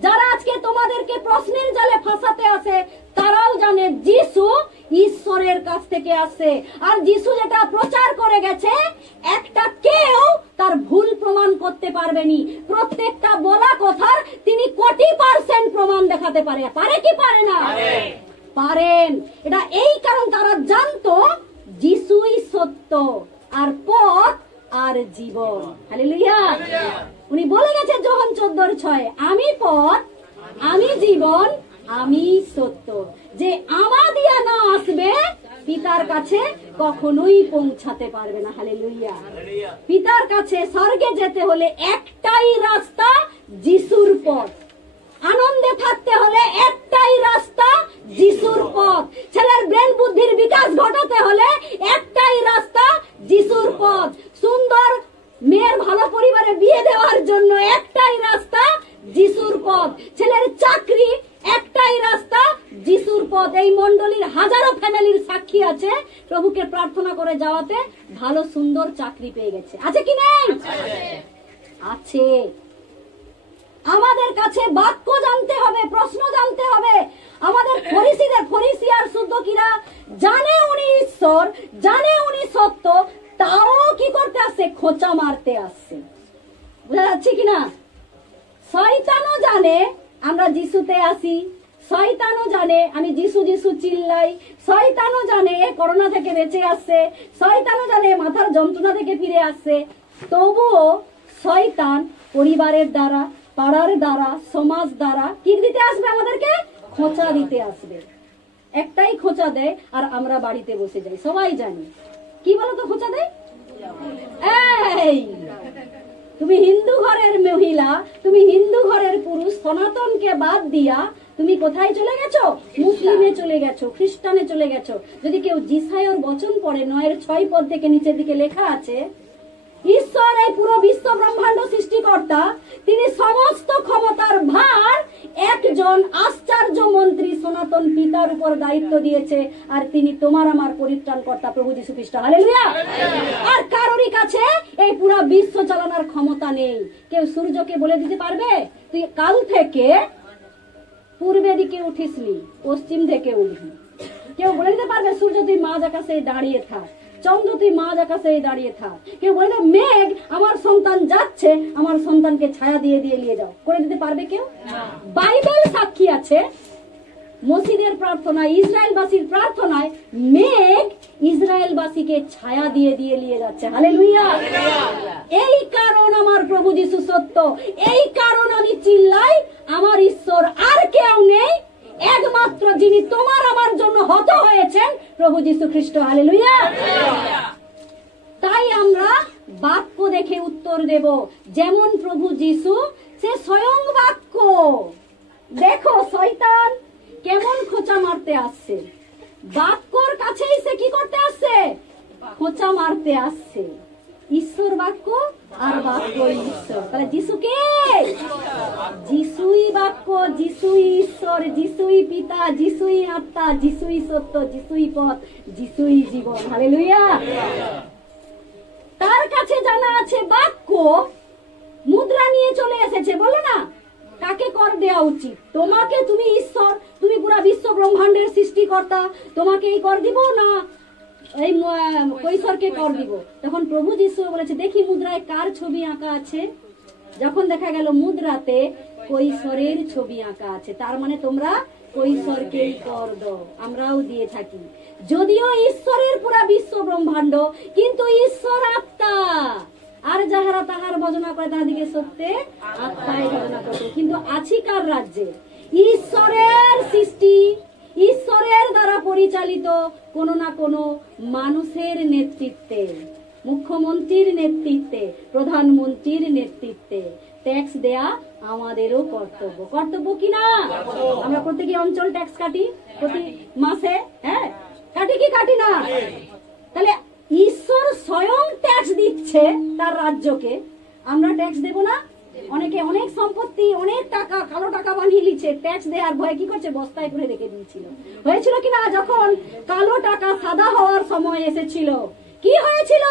যারা আজকে তোমাদেরকে প্রশ্নের জালে ফাঁসাতে আসে তারাও জানে যিশু ঈশ্বরের কাছ থেকে আসে। আর যিশু যেটা প্রচার করে গেছে, একটা কেউ তার ভুল প্রমাণ করতে পারবেনি। প্রত্যেকটা বলা কথার তিনি কোটি % প্রমাণ দেখাতে পারে। পারে কি পারে না? পারেন। এটা এই কারণ তারা জানতো যিশুই সত্য আর পথ আর জীবন। হালেলুয়া। উনি বলে গেছে যোহান 14:6, আমি পথ, আমি জীবন, আমি সত্য। যে আমা দিয়া না আসবে পিতার কাছে কখনোই পৌঁছাতে পারবে না। হালেলুয়া। পিতার কাছে স্বর্গে যেতে হলে একটাই রাস্তা, যিশুর পথ। আনন্দে থাকতে হলে একটাই রাস্তা, যিশুর পথ। ছেলের ব্রেন বুদ্ধির বিকাশ ঘটাতে হলে একটাই রাস্তা, যিশুর পথ। সুন্দর মেয়ের ভালো পরিবারে বিয়ে দেওয়ার জন্য একটাই রাস্তা, যিশুর পথ। ছেলের চাকরি একটাই রাস্তা, যিশুর পথ। এই মণ্ডলীর হাজারো ফ্যামিলির সাক্ষী আছে, প্রভুকে প্রার্থনা করে যাওয়াতে ভালো সুন্দর চাকরি পেয়ে গেছে। আছে কি নেই? আছে। আমাদের কাছে বাক্য জানতে হবে, প্রশ্ন জানতে হবে। আমাদের ফরিসি আর সদ্দুকীরা জানে উনি ঈশ্বর, জানে উনি সত্য, তাও কি করতে আসছে? খোঁচা মারতে আসছে। বুঝা যাচ্ছে কিনা? শয়তানও জানে আমরা যিশুতে আসি, শয়তানও জানে আমি যিশু যিশু চিল্লাই, শয়তানও জানে করোনা থেকে বেঁচে আসছে, শয়তানও জানে মাথার যন্ত্রণা থেকে ফিরে আসছে। তবুও শয়তান পরিবারের দ্বারা, পাড়ার দ্বারা, সমাজ দ্বারা কি দিতে আসবে? আমাদেরকে খোঁচা দিতে আসবে। একটাই খোঁচা দেয় আর আমরা বাড়িতে বসে যাই। সবাই জানি কি বলো তো খোঁচা দেয়? এই তুমি হিন্দু ঘরের মহিলা, তুমি হিন্দু ঘরের পুরুষ, সনাতনকে বাদ দিয়া তুমি কোথায় চলে গেছো? মুসলিমে চলে গেছো, খ্রিস্টানে চলে গেছো। যদি কেউ যিশাইয়ের বচন পড়ে, 9:6 পদ থেকে নিচের দিকে লেখা আছে, ঈশ্বর এই পুরো বিশ্ব ব্রহ্মাণ্ড সৃষ্টিকর্তা, তিনি সমস্ত ক্ষমতার ভার একজন আশ্চর্য মন্ত্রী সনাতন পিতার উপর দায়িত্ব দিয়েছে, আর তিনি তোমার আমার পরিত্রাণকর্তা প্রভু যীশু খ্রিস্ট। হালেলুয়া। আর কারোরই কাছে এই পুরো বিশ্ব চালানোর ক্ষমতা নেই। কেউ সূর্যকে বলে দিতে পারবে তুই কাল থেকে পূর্বে দিকে উঠিসনি, পশ্চিম থেকে উঠবি? কেউ বলে দিতে পারবে সূর্য তুই মাঝ আকাশে দাঁড়িয়ে থাক, চন্দ্র তুই মাঝ আকাশে দাঁড়িয়ে থাক? কেউ বলে মেঘ আমার সন্তান যাচ্ছে, আমার সন্তানকে ছায়া দিয়ে দিয়ে নিয়ে যাও, করে দিতে পারবে কেউ? বাইবেল সাক্ষী আছে, মসজিদের প্রার্থনায়, ইসরায়েলবাসীর প্রার্থনায় মেঘ ইসরায়েলবাসীকে ছায়া দিয়ে দিয়ে নিয়ে যাচ্ছে। হালেলুয়া। এই কারণ আমার প্রভু যীশু সত্য, এই কারণ আমি চিল্লাই আমার ঈশ্বর আর কেউ নেই, একমাত্র যিনি তোমার আমার জন্য হত হয়েছেন প্রভু যীশু খ্রিস্ট। হালেলুয়া। তাই আমরা বাক্য দেখে উত্তর দেব। যেমন প্রভু যীশু, সে স্বয়ং বাক্য। দেখো শয়তান কেমন খোঁচা মারতে আসছে, বাক্যর কাছেই সে কি করতে আসছে? খোঁচা মারতে আসছে। ঈশ্বর বাক্য আর বাক্য ঈশ্বর। তাহলে যিশু কে? যিশুই বাক্য, যিশুই ঈশ্বর, যিশুই পিতা, যিশুই আত্মা, যিশুই সত্য, যিশুই পথ, যিশুই জীবন। হালেলুয়া। তার কাছে জানা আছে বাক্য, মুদ্রা নিয়ে চলে এসেছে। বলো না কাকে কর দেওয়া উচিত? তোমাকে। তুমি ঈশ্বর, তুমি পুরা বিশ্ব ব্রহ্মাণ্ডের সৃষ্টিকর্তা, তোমাকে এই কর দিব না এই কৈশোরকে কর দিব? তখন প্রভু যীশু বলেছে, দেখি মুদ্রায় কার ছবি আঁকা আছে? যখন দেখা গেল মুদ্রাতে কৈশোরের ছবি আঁকা আছে, তার মানে তোমরা কৈশোরকেই কর দাও। আমরাও দিয়ে থাকি, যদিও ঈশ্বরের পুরা বিশ্ব ব্রহ্মাণ্ড, কিন্তু ঈশ্বর আত্মা। আর যাহারা তাহার ভজনা করে তাহাদিকে সত্যে আত্মায় ভজনা করে। কিন্তু আছি কার রাজ্যে? ঈশ্বরের সৃষ্টি, ঈশ্বরের দ্বারা পরিচালিত কোনো না কোনো মানুষের নেতৃত্বে, মুখ্যমন্ত্রীর নেতৃত্বে, প্রধানমন্ত্রীর নেতৃত্বে ট্যাক্স দেয়া আমাদেরও কর্তব্য। কর্তব্য কি না? আমরা প্রত্যেকে অঞ্চল ট্যাক্স কাটি প্রতি মাসে, হ্যাঁ কাটি কি কাটি না? তাহলে ঈশ্বর স্বয়ং ট্যাক্স দিচ্ছে তার রাজ্যকে, আমরা ট্যাক্স দেব না? অনেকে অনেক সম্পত্তি, অনেক টাকা, কালো টাকা বানিয়ে নিচ্ছে, ট্যাক্স দেওয়ার ভয়ে কি করছে, বস্তায় করে রেখে দিয়েছিল। হয়েছিল কিনা যখন কালো টাকা সাদা হওয়ার সময় এসেছিল, কি হয়েছিল?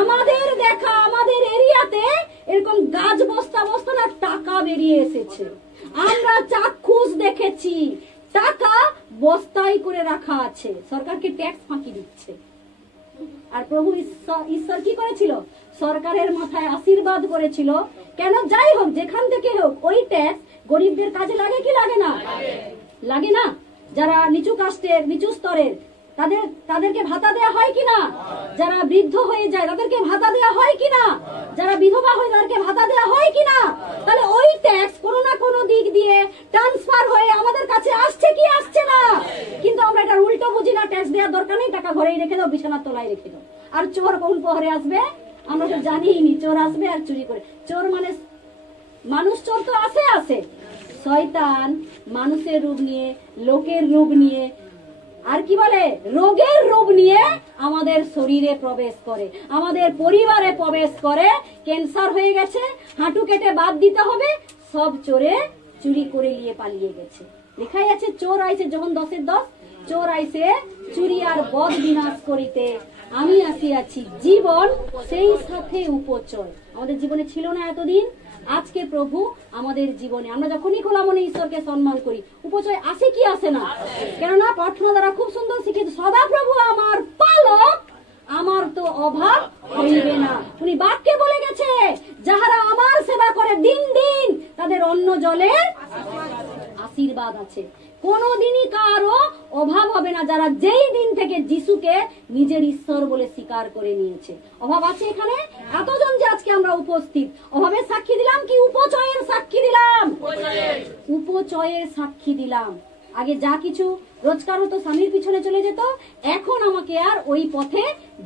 আমাদের দেখা, আমাদের এরিয়াতে এরকম গাছ বস্তা বস্তা না টাকা বেরিয়ে এসেছে। আমরা চাক্ষুষ দেখেছি, টাকা বস্তায় করে রাখা আছে, সরকারকে ট্যাক্স ফাঁকি দিচ্ছে। আর প্রভু ঈশ্বর কি করেছিল? সরকারের মাথায় আশীর্বাদ করেছিল। কেন? যাই হোক, যেখান থেকে হোক, ওই ট্যাক্স গরিবদের কাজে লাগে কি লাগে না? লাগে না? যারা নিচু কাস্টের, নিচু স্তরের, তাদেরকে ভাতা দেওয়া হয় কিনা? যারা বৃদ্ধ হয়ে যায় তাদেরকে ভাতা দেওয়া হয় কিনা? যারা বিধবা হয়ে তাদেরকে ভাতা দেওয়া হয় কিনা? তাহলে ওই ট্যাক্স কোনো না কোনো দিক দিয়ে ট্রান্সফার হয়ে আমাদের কাছে আসছে কি আসছে না? কিন্তু আমরা এটা উল্টো বুঝি না, ট্যাক্স দেওয়ার দরকার নেই, টাকা ঘরেই রেখে দাও, বিছানার তলায় রেখে দাও। আর চোর কোন পহরে আসবে আমরা তো জানিই, চোর আসবে আর চুরি করে। চোর মানে মানুষ, চোর তো আসে। শয়তান মানুষের রূপ নিয়ে, লোকের রূপ নিয়ে, আর কি বলে, রোগের রূপ নিয়ে আমাদের শরীরে প্রবেশ করে, আমাদের পরিবারে প্রবেশ করে। ক্যান্সার হয়ে গেছে, হাঁটু কেটে বাদ দিতে হবে, সব চোরে চুরি করে নিয়ে পালিয়ে গেছে। লেখাই আছে, চোর আইছে যখন 10:10, চোর আইছে চুরি আর বদ বিনাশ করিতে, আমি আসিয়াছি জীবন সেই সাথে উপচয়। আমাদের জীবনে ছিল না এতদিন, আজকে প্রভু আমাদের জীবনে, আমরা যখনই খোলা মনে ঈশ্বরকে সম্মান করি, উপচয় আসে কি আসে না? কেননা প্রার্থনা দ্বারা খুব সুন্দর শিখেছে, সদা প্রভু আমার পালক, আমার তো অভাব হইবে না। উনি বাক্যে বলে গেছে, যাহারা আমার সেবা করে দিন দিন তাদের অন্ন জলের আশীর্বাদ আছে, কোনদিনই কারো অভাব হবে না, যারা যেই দিন থেকে যিশুকে নিজের ঈশ্বর বলে স্বীকার করে নিয়েছে। অভাব আছে এখানে? এতজন যে আজকে আমরা উপস্থিত, অভাবের সাক্ষী দিলাম কি উপচয়ের সাক্ষী দিলাম? উপচয়ের সাক্ষী দিলাম। আগে যা কিছু রোজগার হতো স্বামীর পিছনে চলে যেত, এখন আমাকে আর ওই পথে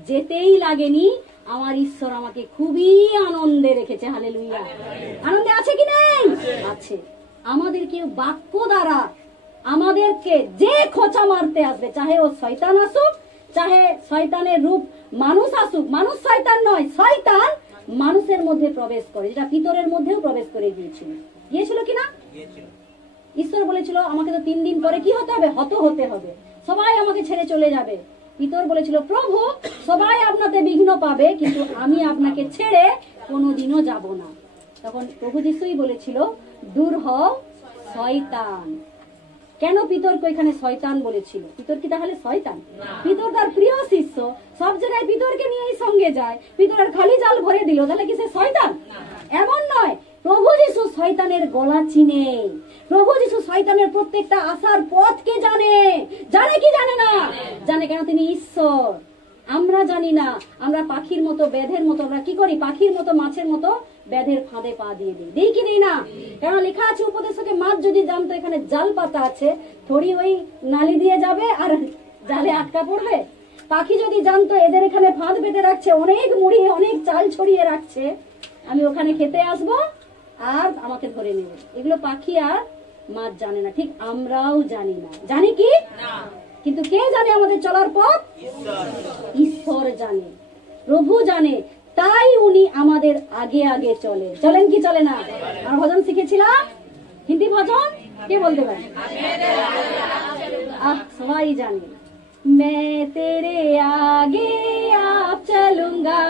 যেতেই লাগেনি। আমার ঈশ্বর আমাকে খুবই আনন্দে রেখেছে। হালেলুয়া। আনন্দে আছে কি নেই? আছে। আমাদেরকে বাক্য দ্বারা আমাদেরকে যে খোঁচা মারতে আসবে, চাহে ও শয়তান আসুক, চাহে শয়তানের রূপ মানুষ আসুক, মানুষ শয়তান নয়, শয়তান মানুষের মধ্যে প্রবেশ করে, যেটা পিতরের মধ্যেও প্রবেশ করে গিয়েছিল কিনা? ঈশ্বর বলেছিল আমাকে তো 3 দিন পরে কি হতে হবে? হতে হবে, সবাই আমাকে ছেড়ে চলে যাবে। পিতর বলেছিল, প্রভু সবাই আপনাতে বিঘ্ন পাবে, কিন্তু আমি আপনাকে ছেড়ে কোনোদিনও যাব না। তখন প্রভু যিশুই বলেছিল, দূর হও শয়তান। কেন পিতরকে এখানে শয়তান বলেছিল? পিতর কি তাহলে শয়তান? পিতর তার প্রিয় শিষ্য, সব জায়গায় পিতরকে নিয়েই সঙ্গে যায়, পিতরের খালি জাল ভরে দিল, তাহলে কি সে শয়তান? এমন নয়। প্রভু যিশু শয়তানের গলা চিনে, প্রভু যিশু শয়তানের প্রত্যেকটা আসার পথকে জানে কি জানে না? জানে। কেন? তিনি ঈশ্বর। আমরা জানি না। আমরা পাখির মতো, বেধের মতো, আমরা কি করি? পাখির মতো, মাছের মতো বেধের ফাঁদে পা দিয়ে দিই কি দিই না? কারণ লেখা আছে, উপদেশকে মাছ যদি জানতো এখানে জাল পাতা আছে, থোড়ি ওই নালি দিয়ে যাবে আর জালে আটকা পড়বে। পাখি যদি জানতো এদের এখানে ফাঁদ বেঁধে রাখছে, অনেক মুড়ি, অনেক চাল ছড়িয়ে রাখছে, আমি ওখানে খেতে আসবো আর আমাকে ধরে নেবে, এগুলো পাখি আর মাছ জানে না। ঠিক আমরাও জানি না। জানি কি? কিন্তু কে জানে আমাদের চলার পথ? ঈশ্বর জানে, প্রভু জানে। তাই উনি আমাদের আগে আগে চলেন কি চলে না? আমরা ভজন শিখেছিলাম, হিন্দি ভজন, কে বলতে পারে? সবাই জানে। मैं तेरे आगे आप चलूंगा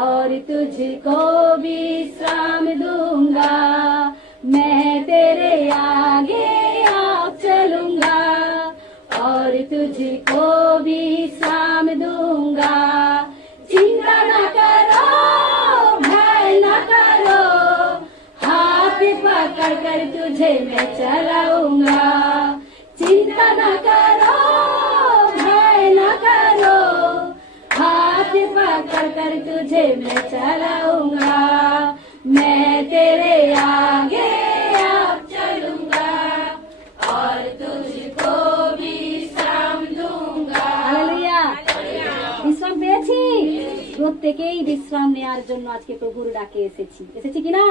और तुझको विश्राम दूंगा, मैं तेरे आगे आप चलूंगा और तुझको विश्राम दूंगा, चिंता न करो, भय न करो, हाथ पकड़ कर तुझे मैं चलाऊंगा, चिंता न करो, भय न करो, हाथ पकड़ कर तुझे मैं चलाऊंगा, मैं तेरे आगे अब चलूंगा और तुझको প্রত্যেকেই বিশ্রাম নেওয়ার জন্য আজকে প্রভুর ডাকে এসেছি। এসেছি কিনা?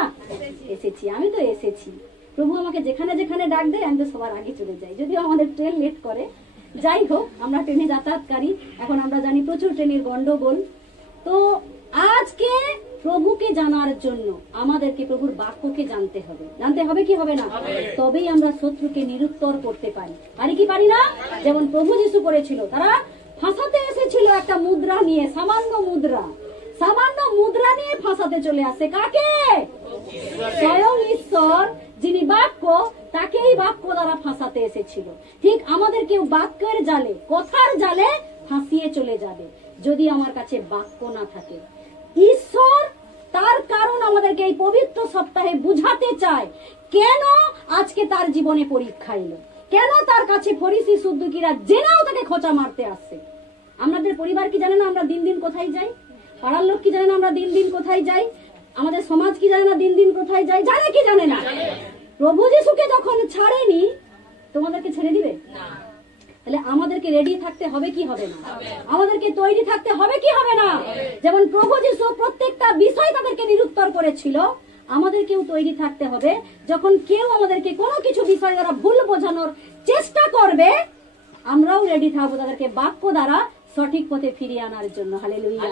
এসেছি। আমি তো এসেছি। প্রভু আমাকে যেখানে যেখানে ডাক দেয় আমি তো সবার আগে চলে যাই, যদিও আমাদের ট্রেন লেট করে। যাই হোক, আমরা ট্রেনে যাতায়াতকারী। এখন আমরা জানি প্রচুর ট্রেনের গন্ডগোল। তো আজকে প্রভুকে জানার জন্য আমাদেরকে প্রভুর বাক্যকে জানতে হবে। জানতে হবে কি হবে না? তবেই আমরা শত্রুকে নিরুত্তর করতে পারি। পারি কি পারি না? যেমন প্রভু যিশু করেছিল। তারা ফাঁসাতে এসেছিল একটা মুদ্রা নিয়ে, সামান্য মুদ্রা নিয়ে ফাঁসাতে চলে আসে কাকে? স্বয়ং ঈশ্বর যিনি বাক্য, তাকেই বাক্য দ্বারা ফাঁসাতে এসেছিল। ঠিক আমাদেরকে বাক্যের জালে, কথার জালে ফাঁসিয়ে চলে যাবে যদি আমার কাছে বাক্য না থাকে। ঈশ্বর তার কারণ আমাদেরকে এই পবিত্র সপ্তাহে বুঝাতে চায় কেন আজকে তার জীবনে পরীক্ষা এলো, কেন তার কাছে ফরিসি সদ্দুকীরা জেনেও তাকে খোঁচা মারতে আসে। আমাদের পরিবার কি জানে না আমরা দিন দিন কোথায় যাই? পাড়ার লোক কি জানে না আমরা দিন দিন কোথায় যাই? আমাদের সমাজ কি জানে না দিন দিন কোথায় যাই? জানে কি জানে না? প্রভু যিশুকে যখন ছাড়েনি, তোমাদেরকে ছেড়ে দিবে? তাহলে আমাদেরকে রেডি থাকতে হবে কি হবে না? আমাদেরকে তৈরি থাকতে হবে কি হবে না? যেমন প্রভু যিশু প্রত্যেকটা বিষয় তাদেরকে নিরুত্তর করেছিল, আমাদেরকেও তৈরি থাকতে হবে। যখন কেউ আমাদেরকে কোনো কিছু বিষয় দ্বারা ভুল বোঝানোর চেষ্টা করবে, আমরাও রেডি থাকবো তাদেরকে বাক্য দ্বারা সঠিক পথে ফিরিয়ে আনার জন্য। হালেলুয়া।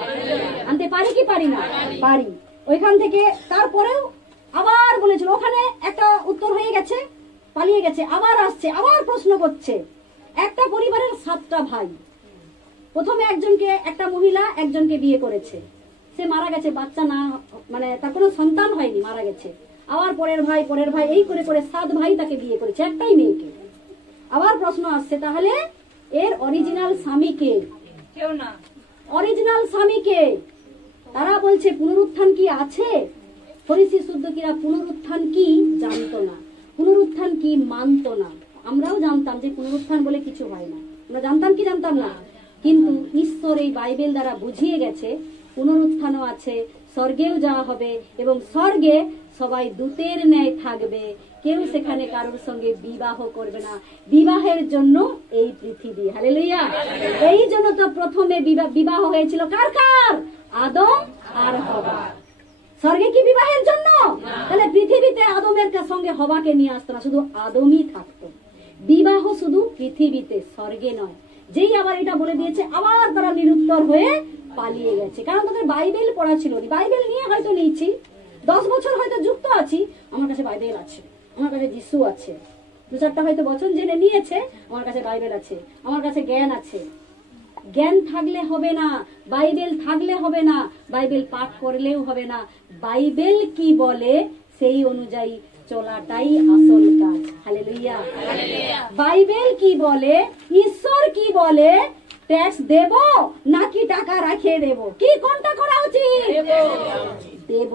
আনতে পারি কি পারি না? পারি। ওইখান থেকে তারপরেও আবার বলেছিল, ওখানে একটা উত্তর হয়ে গেছে, পালিয়ে গেছে, আবার আসছে, আবার প্রশ্ন করছে। একটা পরিবারের 7টা ভাই, প্রথমে একজনকে, একটা মহিলা একজনকে বিয়ে করেছে, সে মারা গেছে, বাচ্চা না, মানে তার কোনো সন্তান হয়নি, মারা গেছে। আবার পরের ভাই এই করে করে 7 ভাই তাকে বিয়ে করেছে, একটাই মেয়েকে। আবার প্রশ্ন আসছে, তাহলে এর অরিজিনাল স্বামী কে? কেউ না। অরিজিনাল স্বামী কে? তারা বলছে পুনরুত্থান কি আছে? ফরিসি সদ্দুকীরা পুনরুত্থান কি জানতো না, পুনরুত্থান কি মানতো না। আমরাও জানতাম যে পুনরুত্থান বলে কিছু হয় না, আমরা জানতাম কি জানতাম না? কিন্তু ঈশ্বর এই বাইবেল দ্বারা বুঝিয়ে গেছে পুনরুত্থানও আছে, স্বর্গেও যাওয়া হবে এবং স্বর্গে সবাই দূতের ন্যায় থাকবে, কেউ সেখানে কারোর সঙ্গে বিবাহ করবে না। বিবাহের জন্য এই পৃথিবী। হালেলুয়া। এই জন্য তো প্রথমে বিবাহ হয়েছিল কার কার? আদম আর হওয়া। স্বর্গে কি বিবাহের জন্য? তাহলে পৃথিবীতে আদমের সঙ্গে হওয়াকে নিয়ে আসতো না, শুধু আদমই থাকতো। বিবাহ শুধু পৃথিবীতে, স্বর্গে নয়। যেই আবার এটা বলে দিয়েছে, আবার তারা নিরুত্তর হয়ে পালিয়ে গেছে। কারণ তাদের বাইবেল পড়া ছিল। বাইবেল নিয়ে হয়তো নিয়েছি, 10 বছর হয়তো যুক্ত আছি, আমার কাছে বাইবেল আছে, আমার কাছে যিশু আছে, 2-4টা হয়তো বচন জেনে নিয়েছে, আমার কাছে বাইবেল আছে, আমার কাছে জ্ঞান আছে। জ্ঞান থাকলে হবে না, বাইবেল থাকলে হবে না, বাইবেল পাঠ করলেও হবে না। বাইবেল কি বলে সেই অনুযায়ী চলাটাই আসল কাজ। হালেলুয়া। বাইবেল কি বলে, ঈশ্বর কি বলে, ট্যাক্স দেব নাকি টাকা রাখিয়ে দেব, কি কোনটা করা উচিত? দেব।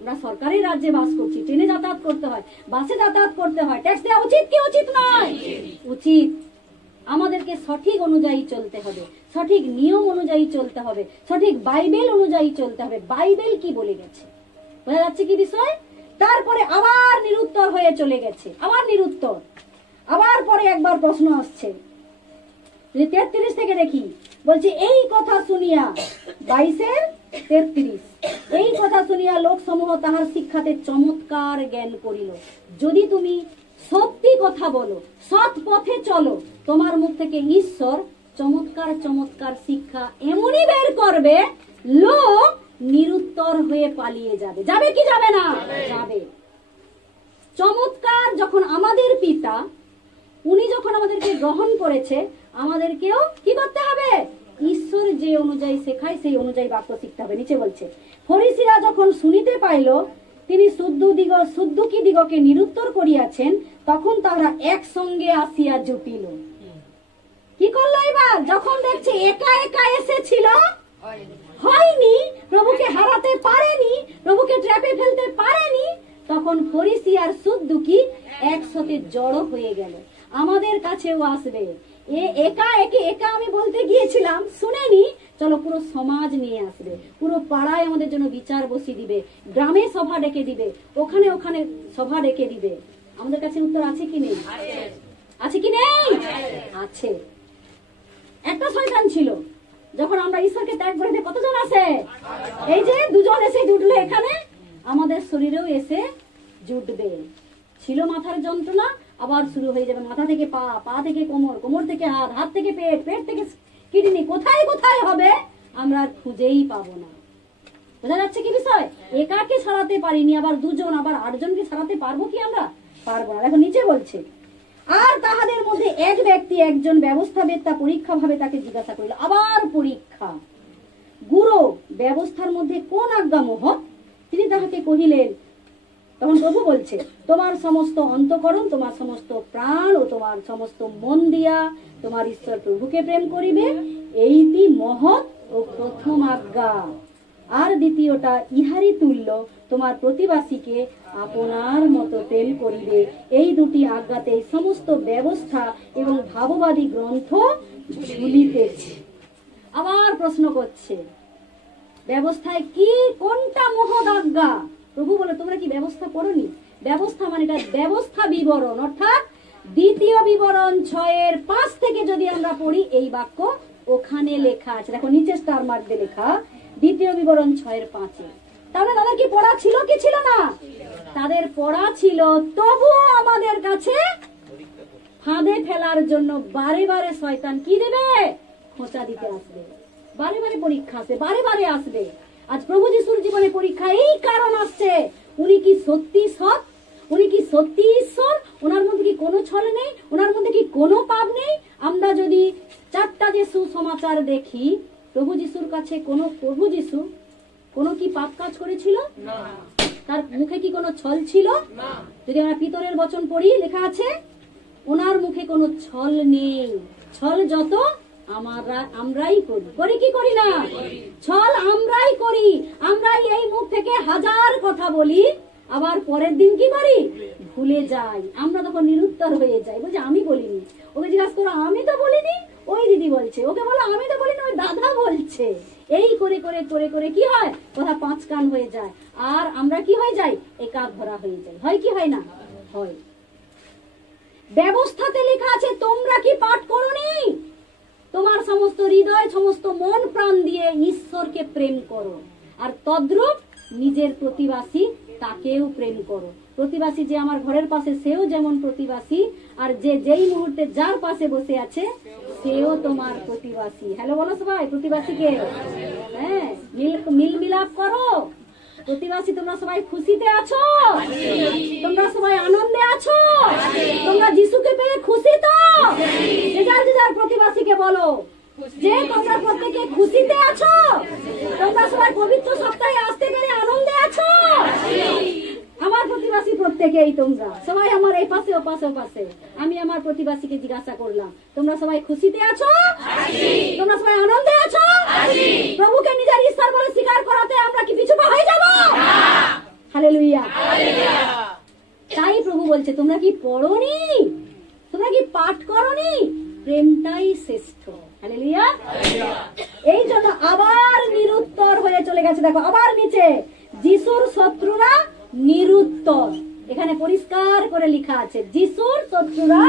আমরা সরকারি রাজ্যে বাস করছি, ট্রেনে যাতায়াত করতে হয়, বাসে যাতায়াত করতে হয়, ট্যাক্স দেওয়া উচিত কি উচিত নয়? উচিত। আমাদেরকে সঠিক অনুযায়ী চলতে হবে, সঠিক নিয়ম অনুযায়ী চলতে হবে, সঠিক বাইবেল অনুযায়ী চলতে হবে। বাইবেল কি বলে গেছে, বোঝা যাচ্ছে কি বিষয়? তারপরে আবার নিরুত্তর হয়ে চলে গেছে, আবার নিরুত্তর। আবার পরে একবার প্রশ্ন আসছে, 33 থেকে দেখি, বলছে এই কথা শুনিয়া, 22-33, এই কথা শুনিয়া লোক সমূহ তাহার শিক্ষাতে চমৎকার জ্ঞান করিল। যদি তুমি সত্যি কথা বলো, সৎ পথে চলো, তোমার মুখ থেকে ঈশ্বর চমৎকার চমৎকার শিক্ষা এমনই বের করবে, লোক নিরুত্তর হয়ে পালিয়ে যাবে। যাবে কি যাবে না? যাবে। চমৎকার যখন আমাদের পিতা, উনি যখন আমাদেরকে গ্রহণ করেছে, আমাদেরকেও কি করতে হবে? ঈশ্বর যে অনুযায়ী শেখায় সেই অনুযায়ী বাক্য শিখতে হবে। নিচে বলছে, ফরিসিরা যখন শুনিতে পাইল তিনি সদ্দুকী দিগকে নিরুত্তর করিয়াছেন, তখন তারা একসঙ্গে আসিয়া জুটিল। কি করলো এবার? যখন দেখছে একা একা এসেছিল, হয়নি, প্রভুকে হারাতে পারেনি, প্রভুকে ট্র্যাপে ফেলতে পারেনি, তখন ফরিসি আর সদ্দুকী একসাথে জড়ো হয়ে গেল। আমাদের কাছেও আসবে। একা আমি বলতে গিয়েছিলাম, শুনেনি, চলো পুরো সমাজ নিয়ে আসবে, পুরো পাড়ায় আমাদের জন্য বিচার বসিয়ে দিবে, গ্রামে সভা ডেকে দিবে, ওখানে ওখানে সভা ডেকে দিবে। আমাদের কাছে উত্তর আছে কি নেই? আছে কি নেই? আছে। একটা শয়তান ছিল, যখন আমরা ঈশ্বরকে ত্যাগ করে দিই, কতজন আছে? এই যে দুজন এসে জুটলো এখানে, আমাদের শরীরেও এসে জুটবে। ছিল মাথার যন্ত্রণা, আবার শুরু হয়ে যাবে মাথা থেকে পা, পা থেকে কোমর, কোমর থেকে হাত, হাত থেকে পেট, পেট থেকে কিডনি, কোথায় কোথায় হবে আমরা খুঁজেই পাবো না। বোঝা যাচ্ছে কি বিষয়? একাকে ছাড়াতে পারিনি, আবার দুজন, আবার 8 জনকে ছাড়াতে পারবো কি আমরা? পারবো না। দেখো নিচে বলছে, আর তাহাদের মধ্যে এক ব্যক্তি একজন ব্যবস্থাবেত্তা পরীক্ষা ভাবে তাকে জিজ্ঞাসা করিল। আবার পরীক্ষা। গুরু, ব্যবস্থার মধ্যে কোন আজ্ঞা মহৎ? তিনি তাহাকে কহিলেন, তখন প্রভু বলছে, তোমার সমস্ত অন্তঃকরণ, তোমার সমস্ত প্রাণ ও তোমার সমস্ত মন দিয়া তোমার ঈশ্বর প্রভুকে প্রেম করিবে, এইটি মহৎ ও প্রথম আজ্ঞা। আর দ্বিতীয়টা ইহারি তুল্য, তোমার প্রতিবাসীকে আপনার মতো প্রেম করিবে। এই দুটি আজ্ঞাতে সমস্ত ব্যবস্থা এবং ভাববাদী গ্রন্থ ঝুলিতেছে। আবার প্রশ্ন করছে, ব্যবস্থায় কি, কোনটা মহৎ আজ্ঞা? প্রভু বলে, তোমরা কি ব্যবস্থা করোনি? ব্যবস্থা মানে এটা ব্যবস্থা বিবরণ, অর্থাৎ দ্বিতীয় বিবরণ 6:5 থেকে যদি আমরা পড়ি, এই বাক্য ওখানে লেখা আছে। দেখো নিচে স্টার মার্ক দিয়ে লেখা, দ্বিতীয় বিবরণ 6:5। তাহলে তাদের কি পড়া ছিল কি ছিল না? তাদের পড়া ছিল, তবুও আমাদের কাছে ফাঁদে ফেলার জন্য বারে বারে শয়তান কি দেবে? খোঁচা দিতে আসবে, বারে বারে পরীক্ষা আসবে, বারে বারে আসবে। আজ প্রভু যিশুর জীবনে পরীক্ষা এই কারণ আসছে, উনি কি সত্যি সৎ? উনি কি সত্যি ঈশ্বর? ওনার মধ্যে কি কোনো ছল নেই? ওনার মধ্যে কি কোনো পাপ নেই? আমরা যদি 4টা যে সুসমাচার দেখি, প্রভু যিশুর কাছে প্রভু যিশু কোনো কি পাপ কাজ করেছিল? না। তার মুখে কি কোনো ছল ছিল? না। যদি আমরা পিতরের বচন পড়ি, লেখা আছে ওনার মুখে কোনো ছল নেই। ছল যত আমরাই করি কি করি না? ছল আমরাই করি। আমরাই এই মুখ থেকে 1000 কথা বলি, আবার পরের দিন কি করি? ভুলে যাই। আমরা তখন নিরুত্তর হয়ে যাই, বলছি আমি বলিনি। ওকে জিজ্ঞাসা করো, আমি তো বলিনি, ওই দিদি বলছে। ওকে বলো, আমি তো বলিনি, ওই দাদা বলছে। এই করে করে করে করে কি হয়, কথা 5 কান হয়ে যায়, আর আমরা কি হয়ে যাই? একাক ভরা হয়ে যাই। হয় কি হয় না? হয়। ব্যবস্থাতে লেখা আছে, তোমরা কি পাঠ করোনি? তোমার সমস্ত হৃদয়, সমস্ত মন প্রাণ দিয়ে ঈশ্বরকে প্রেম করো, আর তদ্রূপ নিজের প্রতিবাসী তাকেও প্রেম করো। প্রতিবাসী যে আমার ঘরের পাশে, সেও যেমন প্রতিবাসী, আর যেই মুহূর্তে যার পাশে বসে আছে সেও তোমার প্রতিবাসী। হ্যালো বলো সবাই, প্রতিবাসীকে হ্যাঁ মিল মিলাপ করো। প্রতিবাসী, তোমরা সবাই খুশিতে আছো? তোমরা সবাই আনন্দে আছো? তোমরা যিশুকে পেয়ে খুশি তো? যে যার প্রতিবাসীকে বলো যে তোমরা প্রত্যেকে খুশিতে আছো? তোমরা সবাই পবিত্র সপ্তাহে আসতে পেরে আনন্দে আছো? আমার প্রতিবাসী প্রত্যেকেই তোমরা সবাই আমার এই পাশে ও পাশে ও পাশে। আমি আমার প্রতিবাসীকে জিজ্ঞাসা করলাম, তোমরা সবাই খুশিতে আছো? তোমরা সবাই আনন্দে আছো? প্রভুকে নিজের ঈশ্বর বলে স্বীকার করাতে আমরা কি পিছু পা হয়ে যাব? হালেলুয়া। তাই প্রভু বলছে, তোমরা কি পড়োনি? তোমরা কি পাঠ করোনি? প্রেমটাই শ্রেষ্ঠ। হালেলুয়া। এই জন্য আবার নিরুত্তর হয়ে চলে গেছে। দেখো আবার নিচে, যিশুর শত্রুরা নিরুত্তর। এখানে পরিষ্কার করে লেখা আছে, যিশুর শত্রুরা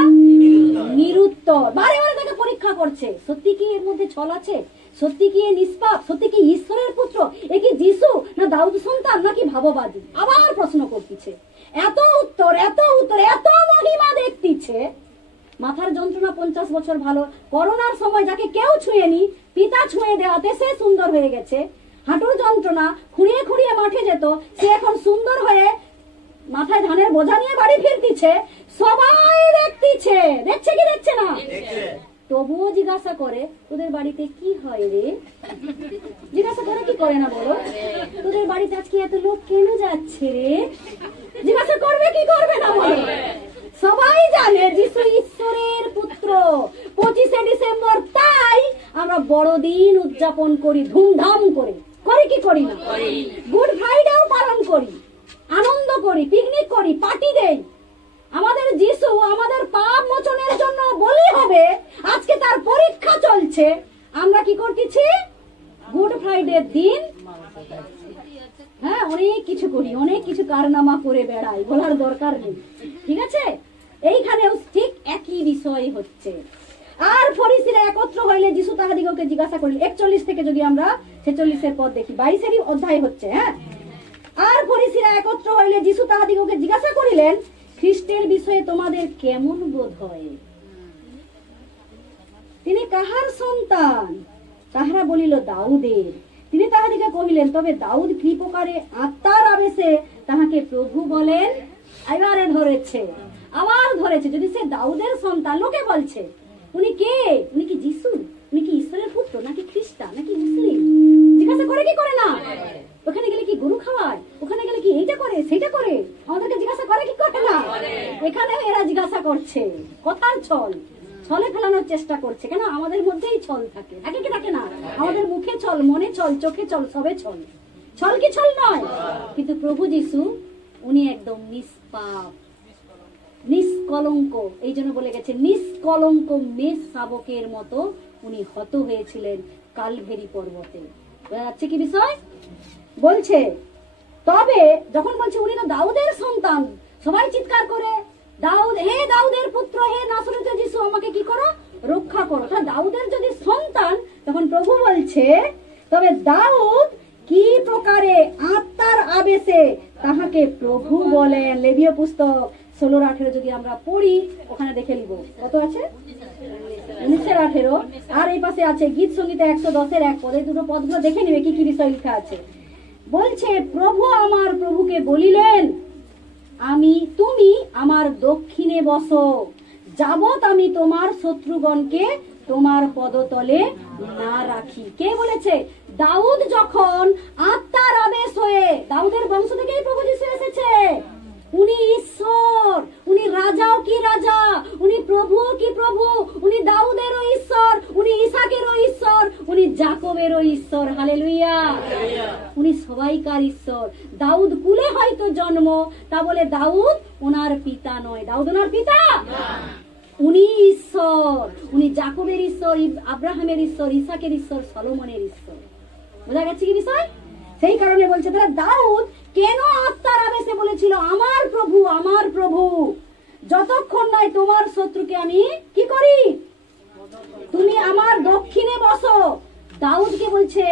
নিরুত্তর। বারে বারে তাকে পরীক্ষা করছে, সত্যি কি এর মধ্যে ছল আছে? সত্যি কি এ নিষ্পাপ? সত্যি কি ঈশ্বরের পুত্র? এ কি যিশু না দাউদ সন্তান নাকি ভাববাদী? আবার প্রশ্ন করতেছে, এত উত্তর এত উত্তর, এত মহিমা দেখতেছে। মাথার যন্ত্রণা 50 বছর ভালো, করোনার সময় যাকে কেউ ছুঁয়েনি, পিতা ছুঁয়ে দেওয়াতে সে সুন্দর হয়ে গেছে। হাঁটুর যন্ত্রণা, খুঁড়িয়ে খুঁড়িয়ে মাঠে যেত, সে এখন সুন্দর হয়ে মাথায় ধানের বোঝা নিয়ে বাড়ি ফিরতিছে। সবাই দেখতিছে, দেখছে কি দেখছে না? তবুও জিজ্ঞাসা করে, তোদের বাড়িতে কি হয় রে? জিজ্ঞাসা করে কি করে না বলো? তোদের বাড়িতে আজকে এত লোক কেন যাচ্ছে রে? জিজ্ঞাসা করবে কি করবে না বলো? সবাই জানে যিশু ঈশ্বরের পুত্র। 25শে ডিসেম্বর তাই আমরা বড়দিন উদযাপন করি ধুমধাম করে। করি কি করি না? গুড ফ্রাইডেও পালন করি, আনন্দ করি, পিকনিক করি, পার্টি দেই। আমাদের যিশু আমাদের পাপ মোচনের জন্য বলি হবে, আজকে তার পরীক্ষা চলছে। আমরা কি করতেছি? গুড ফ্রাইডে দিন হ্যাঁ অনেক কিছু করি, অনেক কিছু কারনামা করে বেড়াই, বলার দরকার নেই। ঠিক আছে, এইখানেও ঠিক একই বিষয় হচ্ছে। আর ফরিসিরা একত্র হইলে যিশু তাহাদিগকে জিজ্ঞাসা করিলেন। 41 থেকে যদি আমরা 46 পদ দেখি, 22 অধ্যায় হচ্ছে। হ্যাঁ, আর ফরিসিরা একত্র হইলে যিশু তাহাদিগকে জিজ্ঞাসা করিলেন, খ্রিস্টের বিষয়ে তোমাদের কেমন বোধ হয়? তিনি কাহার সন্তান? তাহারা বলিল, দাউদের। তিনি তাহাদিগকে কহিলেন, তবে দাউদ কি প্রকারে আত্মার আবেশে তাহাকে প্রভু বলেন? এবারে ধরেছে, আবার ধরেছে। যদি সে দাউদের সন্তান, লোকে বলছে উনি কে? উনি কি যিশু? উনি কি ঈশ্বরের পুত্র, নাকি খ্রিস্টান, নাকি মুসলিম? জিজ্ঞাসা করে কি করে না? ওখানে গেলে কি গরু খাওয়ায়? ওখানে গেলে কি এইটা করে সেইটা করে? আমাদেরকে জিজ্ঞাসা করে কি করে না? এখানে এরা জিজ্ঞাসা করছে, কথার ছল, ছলে ফেলানোর চেষ্টা করছে। কেন? আমাদের মধ্যেই ছল থাকে, থাকে কি থাকে না? আমাদের মুখে ছল, মনে ছল, চোখে ছল, সবে ছল। ছল কি ছল নয়? কিন্তু প্রভু যিশু উনি একদম নিষ্পাপ, নিষ্কলঙ্ক। এই জন্য বলে গেছে নিষ্কলঙ্ক মেষ শাবকের মতো উনি হত হয়েছিলেন কালভেরি পর্বতে। বোঝা যাচ্ছে কি বিষয়? বলছে তবে যখন বলছে উনি তো দাউদের সন্তান, সবাই চিৎকার করে, দাউদ, হে দাউদের পুত্র, হে নাসরতের যিশু, আমাকে কি করো? রক্ষা করো। তা দাউদের যদি সন্তান, তখন প্রভু বলছে, তবে দাউদ কি প্রকারে আত্মার আবেশে তাহাকে প্রভু বলেন। লেবীয় পুস্তক 16-18 যদি আমরা পড়ি, ওখানে দেখে নিব। কত আছে? 19-18। আর এই পাশে আছে গীত সংগীতে 110-1 পদ। এই দুটো পদগুলো দেখে নিবে কি কি বিষয় লেখা আছে। বলছে, প্রভু আমার প্রভুকে বলিলেন, তুমি আমার দক্ষিণে বসো, যাবত আমি তোমার শত্রুগণকে তোমার পদতলে না রাখি। কে বলেছে? দাউদ যখন আত্মার আবেশ হয়ে, দাউদের বংশ থেকেই প্রভু যিশু এসেছে। উনি ঈশ্বর, উনি রাজাও কি রাজা, উনি প্রভু কি প্রভু, উনি দাউদেরও ঈশ্বর, উনি ইসাকেরও ঈশ্বর, উনি জাকবেরও ঈশ্বর। হালেলুয়া! উনি সবাইকার ঈশ্বর। দাউদ কুলে হয়তো জন্ম, তা বলে দাউদ ওনার পিতা নয়। দাউদ ওনার পিতা? উনি ঈশ্বর, উনি জাকবের ঈশ্বর, আব্রাহামের ঈশ্বর, ইসাকের ঈশ্বর, সলোমনের ঈশ্বর। বোঝা গেছে কি বিষয়? সেই কারণে বলছে, তাহলে দাউদ কেন আত্মার আবেশে বলেছিল, আমার প্রভু, আমার প্রভু, যতক্ষণ নয় তোমার শত্রুকে আমি কি করি, তুমি আমার দক্ষিণে বসো। দাউদকে বলছে,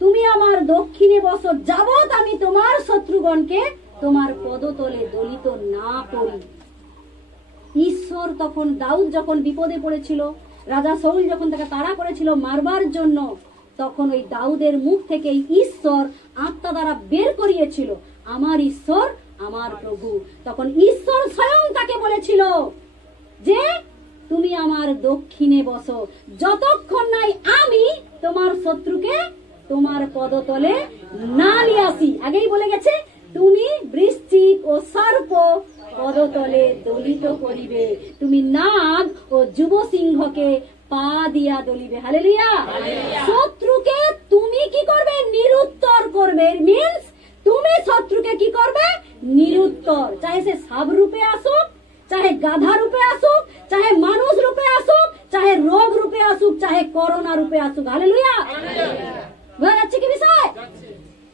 তুমি আমার দক্ষিণে বসো, যাবত আমি তোমার শত্রুগণকে তোমার পদতলে দলিত না করি। ঈশ্বর তখন, দাউদ যখন বিপদে পড়েছিল, রাজা শাউল যখন তাকে তাড়া করেছিল মারবার জন্য, তখন ওই দাউদের মুখ থেকে ঈশ্বর আত্মা দ্বারা বের করিয়েছিল, আমার ঈশ্বর, আমার প্রভু। তখন ঈশ্বর স্বয়ং তাকে বলেছিল যে তুমি আমার দক্ষিণে বসো, যতক্ষণ নাই আমি তোমার শত্রুকে তোমার পদতলে না নিয়ে আসি। আগেই বলে গেছে, তুমি বৃশ্চিক ও সর্প পদতলে দলিত করিবে, তুমি নাগ ও যুব সিংহকে পা দিয়া দলিবে। হালেলুয়া! শত্রুকে তুমি কি করবে? নিরুত্তর করবে। মিন্স তুমি শত্রুকে কি করবে? নিরুত্তর। চাহে সে সাপ রূপে আসুক, চাহে গাধা রূপে আসুক, চাহে মানুষ রূপে আসুক, চাহে রোগ রূপে আসুক, চাহে করোনা রূপে আসুক। হালেলুয়া! বোঝা যাচ্ছে কি বিষয়?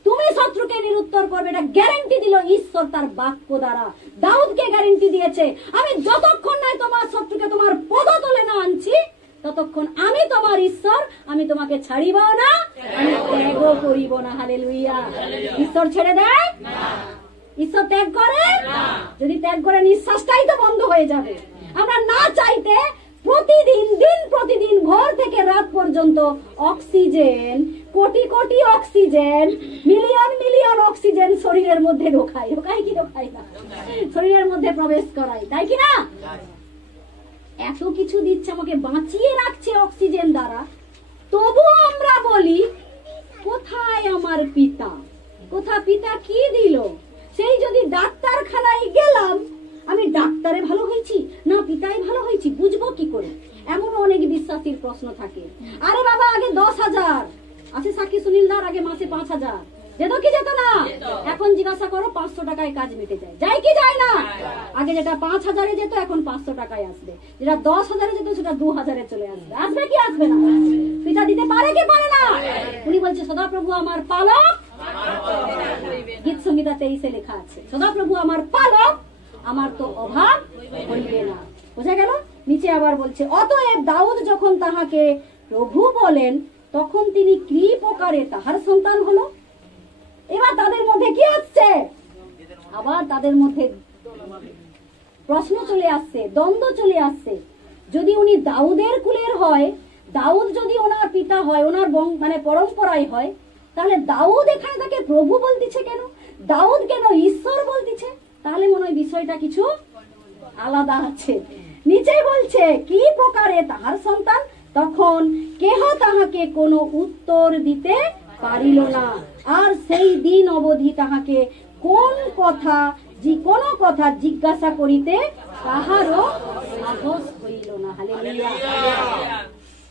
তুমি শত্রুকে নিরুত্তর করবে, এটা গ্যারান্টি দিল ঈশ্বর তার বাক্য দ্বারা। দাউদকে গ্যারান্টি দিয়েছে, আমি যতক্ষণ নাই তোমার শত্রুকে তোমার পদতলে না আনছি, ততক্ষণ আমি তোমার ঈশ্বর, আমি তোমাকে ছাড়িব না, আমি ত্যাগও করিব না। হালেলুয়া! ঈশ্বর ছেড়ে দেয় না, ঈশ্বর ত্যাগ করে না। যদি ত্যাগ করে, নিঃশ্বাসটাই তো বন্ধ হয়ে যাবে। আমরা না চাইতে প্রতিদিন, দিন প্রতিদিন, ভোর থেকে রাত পর্যন্ত oxygen, crore crore oxygen, million million oxygen শরীরের মধ্যে ঢোকাই, ঢোকাই কি ঢোকাই না, শরীরের মধ্যে প্রবেশ করাই, তাই কি না? এত কিছু দিচ্ছে, আমাকে বাঁচিয়ে রাখছে অক্সিজেন দ্বারা, তবু আমরা বলি, কোথায় আমার পিতা? কোথা পিতা কি দিল? সেই যদি ডাক্তারখানায় গেলাম, আমি ডাক্তারে ভালো হয়েছি না পিতায় ভালো হয়েছি, বুঝবো কি করে? এমন অনেক বিশ্বাসীর প্রশ্ন থাকে। আরে বাবা, আগে 10,000 আছে, সাক্ষী সুনীলদার আগে মাসে 5,000 যেত কি যেত না? এখন জিজ্ঞাসা করো, 500 টাকায় কাজ মিটে যায়, যায় কি যায় না? আগে যেটা 5,000-এ যেত, এখন 500 টাকায় আসবে। যেটা 10,000-এ যেত, সেটা 2,000-এ চলে আসবে। আসবে কি আসবে না? পিতা দিতে পারে কি পারে না? উনি বলছে, সদাপ্রভু আমার পালক। গীত সংহিতা 23-এ লেখা আছে, সদাপ্রভু আমার পালক, আমার তো অভাব হইবে না। বোঝা গেল? নিচে আবার বলছে, অতএব দাউদ যখন তাহাকে প্রভু বলেন তখন তিনি কি প্রকারে তাহার সন্তান হলো। এবার তাদের মধ্যে কি আসছে, আবার তাদের মধ্যে প্রশ্ন চলে আসছে, দ্বন্দ্ব চলে আসছে। যদি উনি দাউদের কুলের হয়, দাউদ যদি ওনার পিতা হয়, ওনার মানে পরম্পরায় হয়, তাহলে দাউদ এখানে তাকে প্রভু বলতেছে কেন, দাউদ কেন ঈশ্বর বলতেছে? তাহলে মনে হয় বিষয়টা কিছু আলাদা আছে। নিচে বলছে কি প্রকারে তাহার সন্তান, তখন কেহ তাহাকে কোনো উত্তর দিতে পারিল না, আর সেই দিন অবধি তাহাকে কোন কথা জিজ্ঞাসা করিতে কাহারও সাহস হইল না। হালেলুয়া।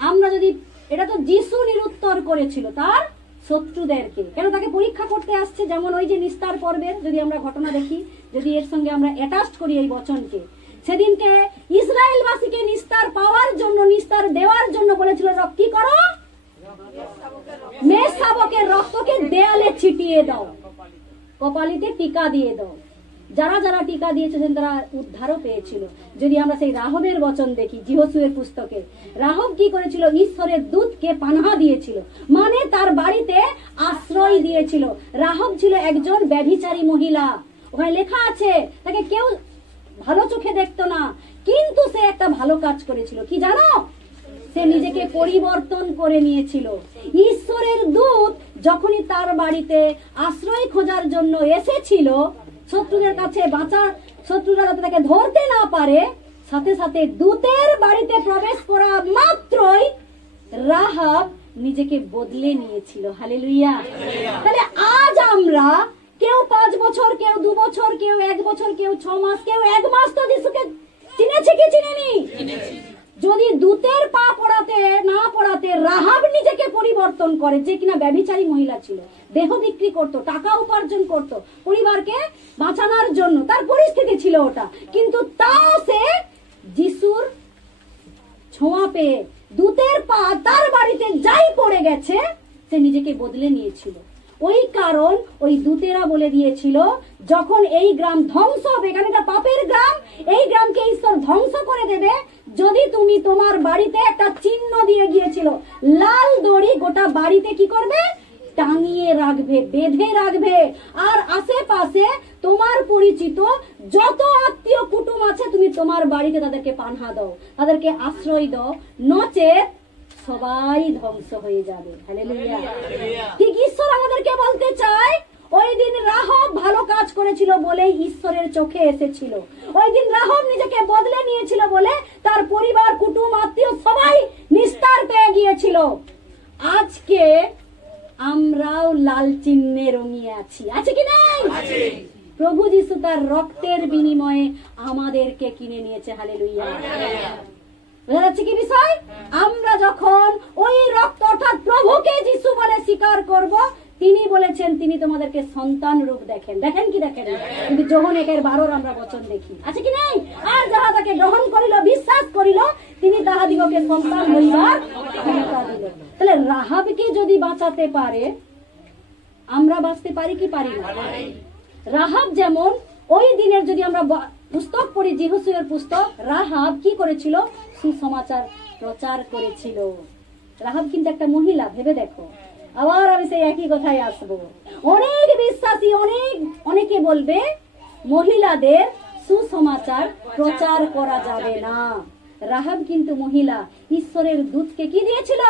আমরা যদি, এটা তো যিশু নিরুত্তর করেছিল তার শত্রুদেরকে, কেন তাকে পরীক্ষা করতে আসছে। যেমন ওই যে নিস্তার পর্বের যদি আমরা ঘটনা দেখি, যদি এর সঙ্গে আমরা অ্যাটাচ করি এই বচনকে, সেদিনকে ইসরায়েলবাসীকে নিস্তার পাওয়ার জন্য, নিস্তার দেওয়ার জন্য বলেছিল, কি করো, মেষ শাবকের রক্তকে দেয়ালে ছিটিয়ে দাও, কপালিতে টিকা দিয়ে দাও। যারা যারা টিকা দিয়েছিলেন তারা উদ্ধারও পেয়েছিল। যদি আমরা সেই রাহবের বচন দেখি জিহোশুয়ের পুস্তকে, রাহব কি করেছিল, ঈশ্বরের দূতকে পানাহা দিয়েছিল, মানে তার বাড়িতে আশ্রয় দিয়েছিল। রাহব ছিল একজন ব্যভিচারী মহিলা, ওখানে লেখা আছে তাকে কেউ ভালো চোখে দেখতো না, কিন্তু সে একটা ভালো কাজ করেছিল। কি জানো, সে নিজেকে পরিবর্তন করে নিয়েছিল। ঈশ্বরের দূত যখনই তার বাড়িতে আশ্রয় খোঁজার জন্য এসেছিল, শত্রুদের কাছে শত্রুরা যাতে তাকে ধরতে না পারে, সাথে সাথে দূতের বাড়িতে প্রবেশ করা মাত্রই রাহাব নিজেকে বদলে নিয়েছিল। হালেলুয়া। তাহলে আজ আমরা কেউ 5 বছর, কেউ 2 বছর, কেউ 1 বছর, কেউ 6 মাস, কেউ 1 মাস তো যিশুকে চিনেছে কি চিনেনি? যদি দূতের পা পড়াতে রাহাব নিজেকে পরিবর্তন করে, যে কিনা ব্যভিচারী মহিলা ছিল, দেহ বিক্রি করত, টাকা উপার্জন করত পরিবারকে বাঁচানোর জন্য, তার পরিস্থিতি ছিল ওটা, কিন্তু তাও সে যিশুর ছোঁয়া পেয়ে দূতের পা তার বাড়িতে যাই পড়ে গেছে, সে নিজেকে বদলে নিয়েছিল। ওই কারণ ওই দূতেরা বলে দিয়েছিল, যখন এই গ্রাম ধ্বংস হবে, এখানে একটা পাপের গ্রাম, এই গ্রামকে ঈশ্বর ধ্বংস করে দেবে যদি তুমি তোমার বাড়িতে একটা চিহ্ন দিয়ে গিয়েছিল, লাল দড়ি গোটা বাড়িতে কি করবে, টাঙিয়ে রাখবে, বেঁধে রাখবে, আর আশেপাশে তোমার পরিচিত যত আত্মীয় কুটুম আছে তুমি তোমার বাড়িতে তাদেরকে পানহা দাও, তাদেরকে আশ্রয় দাও, নচেত সবাই ধ্বংস হয়ে যাবে। হালেলুয়া। ঠিক ঈশ্বর আমাদেরকে বলতে চায়, ওই দিন রাহাব ভালো কাজ করেছিল বলেই ঈশ্বরের চোখে এসেছিল। ওই দিন রাহাব নিজেকে বদলে নিয়েছিল বলে তার পরিবার, কুটুম, আত্মীয় সবাই নিস্তার পেয়ে গিয়েছিল। আজকে আমরাও লাল চিহ্নে রঙিয়ে আছি, আছে কি নাই? প্রভু যিশু তার রক্তের বিনিময়ে আমাদেরকে কিনে নিয়েছে। হালেলুয়া। বোঝা যাচ্ছে কি বিষয়? আমরা যখন ওই রক্ত অর্থাৎ প্রভুকে যিশু বলে স্বীকার করব, তিনি বলেছেন তিনি তোমাদেরকে সন্তান রূপ দেখেন। দেখেন কি দেখেন? কিন্তু যোহন 1:12 আমরা বচন দেখি, আছে কি নাই? আর যাহা তাকে গ্রহণ করিল, বিশ্বাস করিল, তিনি তাহাদিগকে সন্তান হইবার ক্ষমতা দিল। তাহলে রাহাবকে যদি বাঁচাতে পারে, আমরা বাঁচতে পারি কি পারি না? রাহাব যেমন ওই দিনের, যদি আমরা পুস্তক পড়ি, জিহোশুয়ের পুস্তক, রাহাব কি করেছিল, সুসমাচার প্রচার করেছিল। রাহাব কিন্তু একটা মহিলা, ভেবে দেখো। আবার আমি সেই একই কথায় আসবো। অনেক বিশ্বাসী, অনেকে বলবে মহিলাদের সুসমাচার প্রচার করা যাবে না। রাহাব কিন্তু মহিলা, ঈশ্বরের দূতকে কি দিয়েছিল,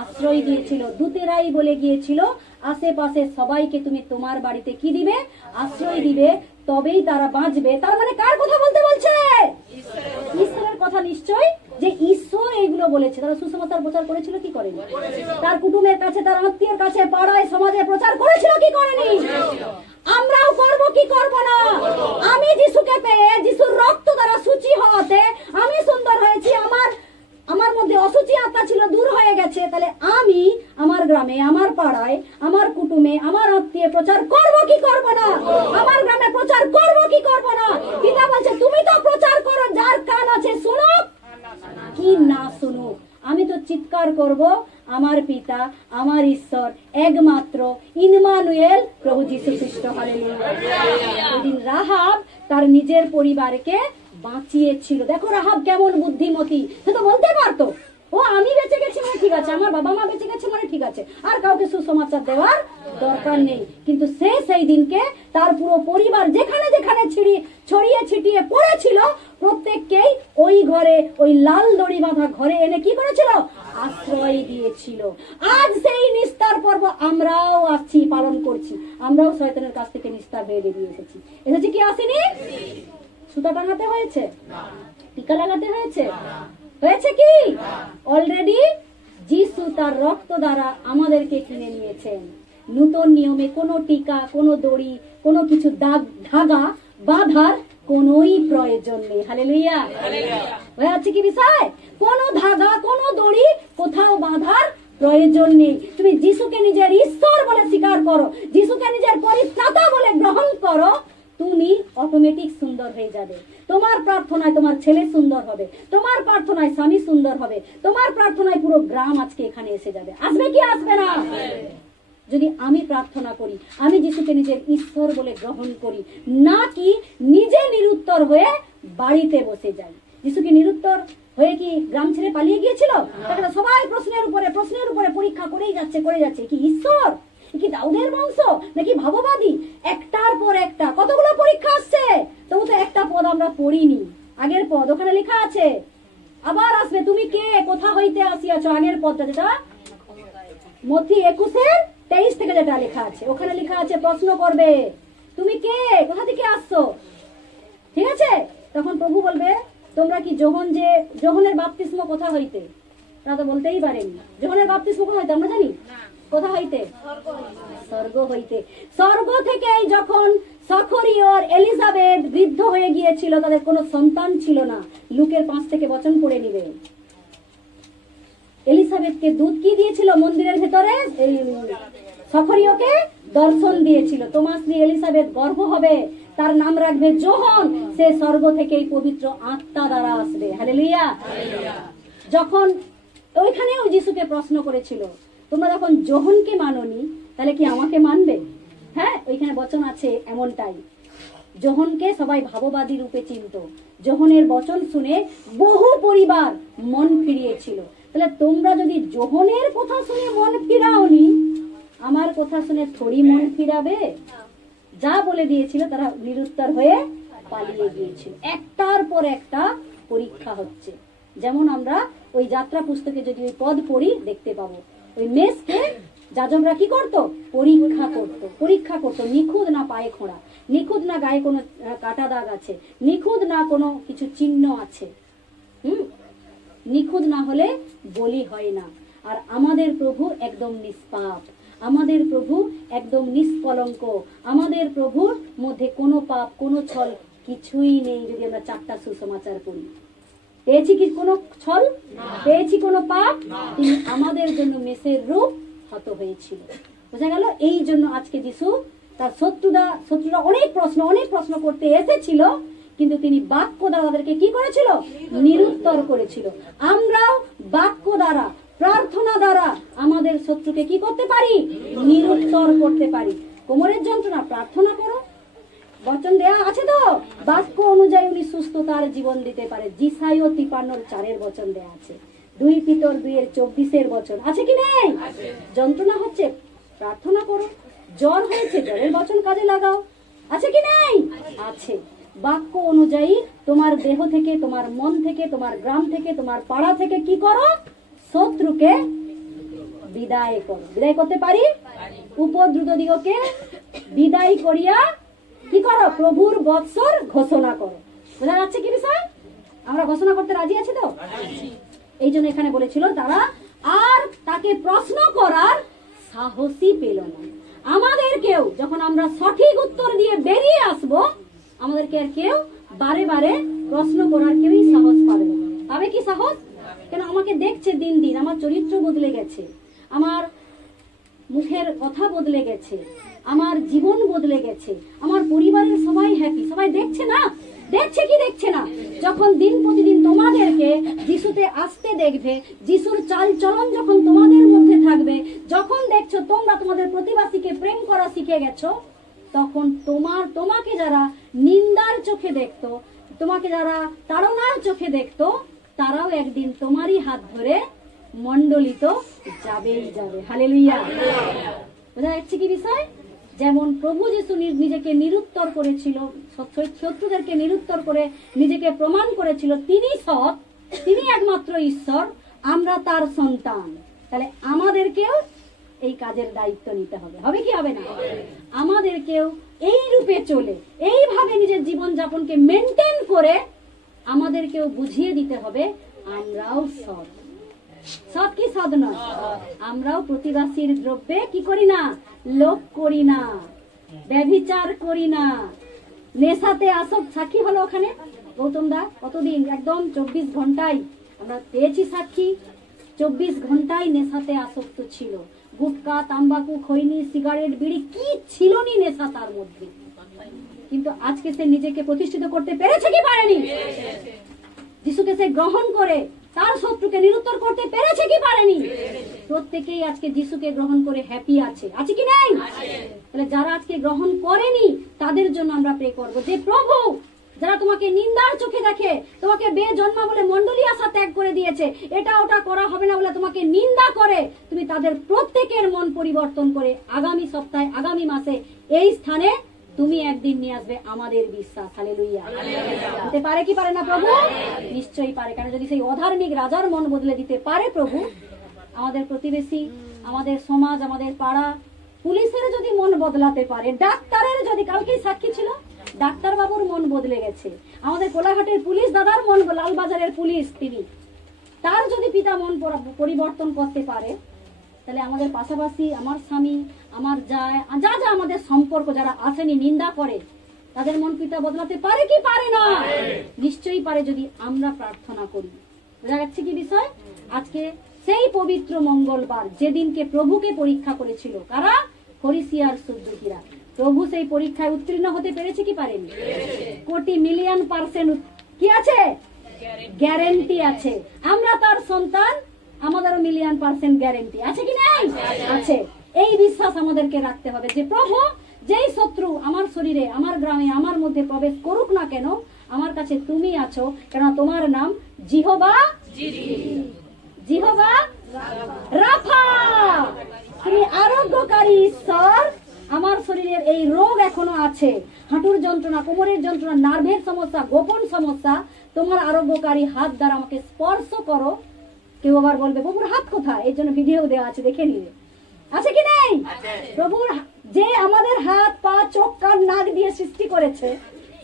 আশ্রয় দিয়েছিল। দূতেরাই বলে গিয়েছিল আশেপাশে সবাইকে তুমি তোমার বাড়িতে কি দিবে, আশ্রয় দিবে, তবেই তারা বাঁচবে। তার মানে কার কথা বলতে বলছে? ঈশ্বরের কথা। নিশ্চয় যে ঈশ্বর এইগুলো বলেছে। তারা সুসমাচার প্রচার করেছিল কি করেনি? তার কুটুমের কাছে, তার আত্মীয়ের কাছে, পাড়ায়, সমাজে প্রচার করেছিল কি করেনি? আমরাও করব কি করব না? আমি যিশুকে পেয়ে, যিশুর রক্ত দ্বারা সূচি হওয়াতে আমি সুন্দর হয়েছি, আমার মধ্যে অসুচি আত্মা ছিল, দূর হয়ে গেছে। তাহলে আমি আমার গ্রামে, আমার পাড়ায়, আমার কুটুমে, আমার আত্মীয় প্রচার করব কি করব না? আমার গ্রামে প্রচার করব কি করব না? পিতা বলছে তুমি তো প্রচার করো, যার কান আছে শুনুক কি না শুনুক। আমি তো চিৎকার করব, আমার পিতা, আমার ঈশ্বর একমাত্র ইম্মানুয়েল, প্রভু যীশু খ্রিস্ট। হালেলুয়া। ওইদিন রাহাব তার নিজের পরিবারকে বাঁচিয়েছিল। দেখো রাহাব কেমন বুদ্ধিমতী, সে তো বলতে পারতো ও আমি বেঁচে গেছি মানে ঠিক আছে, আমার বাবা মা বেঁচে গেছে মানে ঠিক আছে, আর কাউকে সুসমাচার দেওয়ার দরকার নেই। কিন্তু সে সেই দিনকে তার পুরো পরিবার যেখানে যেখানে ছড়িয়ে ছিটিয়ে পড়েছিল প্রত্যেককেই ওই ঘরে, ওই লাল দড়ি বাঁধা ঘরে এনে কি করেছিল? আশ্রয় দিয়েছিল। আজ সেই নিস্তার পর্ব আমরাও আসছি, পালন করছি। আমরাও শয়তানের কাছ থেকে নিস্তার হয়ে বেরিয়ে এসেছি। এসেছি কি আসেনি? সুতা টাঙাতে হয়েছে, টিকা লাগাতে হয়েছে, হয়েছে কি? অলরেডি যিশু তার রক্ত দ্বারা আমাদেরকে কিনে নিয়েছেন। নূতন নিয়মে কোনো টিকা, কোনো দড়ি, কোনো কিছু ধাগা বাঁধার কোনোই প্রয়োজন নেই। হালেলুয়া। হয়ে আছে কি বিষয়? কোনো ধাগা, কোনো দড়ি কোথাও বাঁধার প্রয়োজন নেই। তুমি যিশুকে নিজের ঈশ্বর বলে স্বীকার করো, যিশুকে নিজের পরিত্রাতা বলে গ্রহণ করো, তুমি অটোমেটিক সুন্দর হয়ে যাবে। তোমার প্রার্থনায় তোমার ছেলে সুন্দর হবে, তোমার প্রার্থনায় স্বামী সুন্দর হবে, তোমার প্রার্থনায় পুরো গ্রাম আজকে এখানে এসে যাবে। আসবে কি আসবে না? যদি আমি প্রার্থনা করি, আমি যিশুকে নিজের ঈশ্বর বলে গ্রহণ করি, না কি নিজে নিরুত্তর হয়ে বাড়িতে বসে যাই। যিশু কি নিরুত্তর হয়ে কি গ্রাম ছেড়ে পালিয়ে গিয়েছিল? সবাই প্রশ্নের উপরে পরীক্ষা করেই যাচ্ছে। কি ঈশ্বর? কি দাউদের বংশ নাকি ভাববাদী? একটার পর একটা কতগুলো পরীক্ষা আসছে, তবু তো একটা পদ আমরা পড়িনি। আগের পদ ওখানে লেখা আছে, আবার আসবে। তুমি কে, কোথা হইতে আসিয়াছ? আগের পদটা যেটা মথি 21:23 থেকে যেটা লেখা আছে, ওখানে লেখা আছে প্রশ্ন করবে তুমি কে, কোথা থেকে আসছো। ঠিক আছে? তখন প্রভু বলবে তোমরা কি যোহনের বাপ্তিস্ম কোথা হইতে? তারা তো বলতেই পারেনি। যোহনের বাপ্তিস্ম কোথা হইতে আমরা জানি? কোথা হইতে? স্বর্গ হইতে। স্বর্গ থেকেই যখন সখরিয় আর এলিজাবেথ বৃদ্ধ হয়ে গিয়েছিল, তাদের কোনো সন্তান ছিল না। লুকের 5 থেকে বচন পড়ে নিবে। এলিজাবেথকে দুধ কি দিয়েছিল? মন্দিরের ভেতরে সখরিয়কে দর্শন দিয়েছিল। তোমার স্ত্রী এলিজাবেথ গর্ভ হবে, তার নাম রাখবে যোহন। সে স্বর্গ থেকেই পবিত্র আত্মা দ্বারা আসবে। হালেলুয়া। যখন ওইখানেও যিশুকে প্রশ্ন করেছিল, তোমরা যখন যোহনকে মানোনি তাহলে কি আমাকে মানবে? হ্যাঁ, ওইখানে বচন আছে এমনটাই। যোহনকে সবাই ভাববাদী রূপে চিনত। যোহনের বচন শুনে বহু পরিবার মন ফিরিয়েছিল। তাহলে তোমরা যদি যোহনের কথা শুনে মন ফিরাওনি, আমার কথা শুনে থোড়ি মন ফিরাবে? যা বলে দিয়েছিল তারা নিরুত্তর হয়ে পালিয়ে গিয়েছিল। একটার পর একটা পরীক্ষা হচ্ছে। যেমন আমরা ওই যাত্রা পুস্তকে যদি ওই পদ পড়ি দেখতে পাবো, ওই মেষকে যাজকরা কি করতো? পরীক্ষা করতো। নিখুঁত না পায়ে খোঁড়া, নিখুঁত না গায়ে কোনো কাটা দাগ আছে, নিখুঁত না কোনো কিছু চিহ্ন আছে। নিখুঁত না হলে বলি হয় না। আর আমাদের প্রভু একদম নিষ্পাপ, আমাদের প্রভু একদম নিষ্কলঙ্ক, আমাদের প্রভুর মধ্যে কোনো পাপ, কোনো ছল কিছুই নেই। যদি আমরা 4টা সুসমাচার পড়ি, পেয়েছি কি কোনো ছল? পেয়েছি কোনো পাপ? তিনি আমাদের জন্য মেষের রূপ হত হয়েছিল। বোঝা গেল? এই জন্য আজকে যিশু তার শত্রুরা অনেক প্রশ্ন করতে এসেছিল, কিন্তু তিনি বাক্য দ্বারা তাদেরকে কি করেছিল? নিরুত্তর করেছিল। আমরাও বাক্য দ্বারা, প্রার্থনা দ্বারা আমাদের শত্রুকে কি করতে পারি? নিরুত্তর করতে পারি। কোমরের যন্ত্রণা, প্রার্থনা করো। বচন দেয়া আছে তো, বাক্য অনুযায়ী উনি সুস্থতার জীবন দিতে পারে। যিশাইয় 53:4 বচন দেয়া আছে। 2 পিতর 2:24 বচন আছে কি নেই? যন্ত্রণা হচ্ছে, প্রার্থনা করো। জ্বর হয়েছে, জ্বরের বচন কাজে লাগাও। আছে কি নেই? আছে। বাক্য অনুযায়ী তোমার দেহ থেকে, তোমার মন থেকে, তোমার গ্রাম থেকে, তোমার পাড়া থেকে কি করো? শত্রুকে বিদায় করো। বিদায় করতে পারি? উপদ্রুত দিগকে বিদায় করিয়া কি করো? প্রভুর বৎসর ঘোষণা করো। বোঝা যাচ্ছে কি বিষয়? আমরা ঘোষণা করতে রাজি আছি তো? এই জন্য এখানে বলেছিল তারা আর তাকে প্রশ্ন করার সাহসই পেল না। আমাদেরকেও যখন আমরা সঠিক উত্তর দিয়ে বেরিয়ে আসব, আমাদেরকে আর কেউ বারে বারে প্রশ্ন করার কেউই সাহস পাবে না। পাবে কি সাহস? কেন? আমাকে দেখছে দিন দিন, আমার চরিত্র বদলে গেছে, আমার মুখের কথা বদলে গেছে, আমার জীবন বদলে গেছে, আমার পরিবারের সবাই হ্যাপি। সবাই দেখছে না? দেখছে কি দেখছে না? যখন দিন প্রতিদিন তোমাদেরকে যিশুতে আসতে দেখবে, যিশুর চাল চলন যখন তোমাদের মধ্যে থাকবে, যখন দেখছো তোমরা তোমাদের প্রতিবাসীকে প্রেম করা শিখে গেছো, তখন তোমাকে যারা নিন্দার চোখে দেখতো, তোমাকে যারা তাড়নার চোখে দেখতো তারাও একদিন তোমারই হাত ধরে মণ্ডলিত যাবেই যাবে। হালেলুয়া। বোঝা যাচ্ছে কি বিষয়? যেমন প্রভু যিশু নিজেকে নিরুত্তর করেছিল, শত্রুদেরকে নিরুত্তর করে নিজেকে প্রমাণ করেছিল তিনি সৎ, তিনি একমাত্র ঈশ্বর, আমরা তার সন্তান। তাহলে আমাদেরকেও এই কাজের দায়িত্ব নিতে হবে। হবে কি হবে না? আমাদেরকেও এই রূপে চলে, এইভাবে নিজের জীবন যাপনকে মেনটেন করে আমাদেরকেও বুঝিয়ে দিতে হবে আমরাও সৎ। সৎ কি সৎ নয়? আমরাও প্রতিবাসীর দ্রব্যে কি করি না? লোভ করি না, ব্যভিচার করি না, নেশাতে আসক্ত। সাক্ষী হলো ওখানে গৌতম দা কতদিন, একদম 24 ঘন্টায় আমরা পেয়েছি সাক্ষী, 24 ঘন্টায় নেশাতে আসক্ত ছিল। গুটকা, তাম্বাকু, খৈনি, সিগারেট, বিড়ি, কি ছিল নি নেশা তার মধ্যে। কিন্তু আজকে সে নিজেকে প্রতিষ্ঠিত করতে পেরেছে কি পারেনি? যিশুকে সে গ্রহণ করে তার শত্রুকে নিরুত্তর করতে পেরেছে কি পারেনি? প্রত্যেকেই আজকে যিশুকে গ্রহণ করে হ্যাপি আছে, আছে কি নাই? তাহলে যারা আজকে গ্রহণ করেনি তাদের জন্য আমরা প্রে করবো যে প্রভু, যারা তোমাকে নিন্দার চোখে দেখে, তোমাকে বেজন্মা বলে মণ্ডলী আশা ত্যাগ করে দিয়েছে, এটা ওটা করা হবে না বলে তোমাকে নিন্দা করে, তুমি তাদের প্রত্যেকের মন পরিবর্তন করে আগামী সপ্তাহে, আগামী মাসে এই স্থানে তুমি একদিন নিয়ে আসবে আমাদের বিশ্বাস। হালেলুয়া। হতে পারে কি পারে না প্রভু? নিশ্চয়ই পারে। কারণ যদি সেই অধার্মিক রাজার মন বদলে দিতে পারে প্রভু, আমাদের প্রতিবেশী, আমাদের সমাজ, আমাদের পাড়া, পুলিশের যদি মন বদলাতে পারে, ডাক্তারের যদি, কালকেই সাক্ষী ছিল, ডাক্তার বাবুর মন বদলে গেছে, আমাদের কোলাঘাটের পুলিশ দাদার মন, লালবাজারের পুলিশ তিনি, তার যদি পিতা মন পরিবর্তন করতে পারে, তাহলে আমাদের পাশাপাশি আমার স্বামী, আমার যা যা আমাদের সম্পর্ক যারা আসেনি নিন্দা করে, তাদের মন পিতা বদলাতে পারে কি পারে না? নিশ্চয়ই পারে যদি আমরা প্রার্থনা করি। বোঝা যাচ্ছে কি বিষয়? আজকে সেই পবিত্র মঙ্গলবার, যেদিনকে প্রভুকে পরীক্ষা করেছিল কারা? ফরিসি আর সদ্দুকীরা। প্রভু সেই পরীক্ষায় উত্তীর্ণ হতে পেরেছে কি পারেনি? কোটি মিলিয়ন % কি আছে? গ্যারেন্টি আছে। আমরা তার সন্তান, আমাদেরও মিলিয়ন% গ্যারেন্টি আছে কি নাই? আছে। এই বিশ্বাস আমাদেরকে রাখতে হবে যে প্রভু, যেই শত্রু আমার শরীরে, আমার গ্রামে, আমার মধ্যে প্রবেশ করুক না কেন, আমার কাছে তুমি আছো, কেন তোমার নাম জিহোবা, জিহোবা রাফা, তুমি আরোগ্যকারী ঈশ্বর। আমার শরীরের এই রোগ এখনো আছে, হাঁটুর যন্ত্রণা, কোমরের যন্ত্রণা, নার্ভের সমস্যা, গোপন সমস্যা, তোমার আরোগ্যকারী হাত দ্বারা আমাকে স্পর্শ করো। কেউ আবার বলবে প্রভুর হাত কোথায়? এর জন্য ভিডিও দেওয়া আছে, দেখে নিবে। আছে কি নেই? প্রভুর যে আমাদের হাত, পা, চোখ, কান, নাক দিয়ে সৃষ্টি করেছে,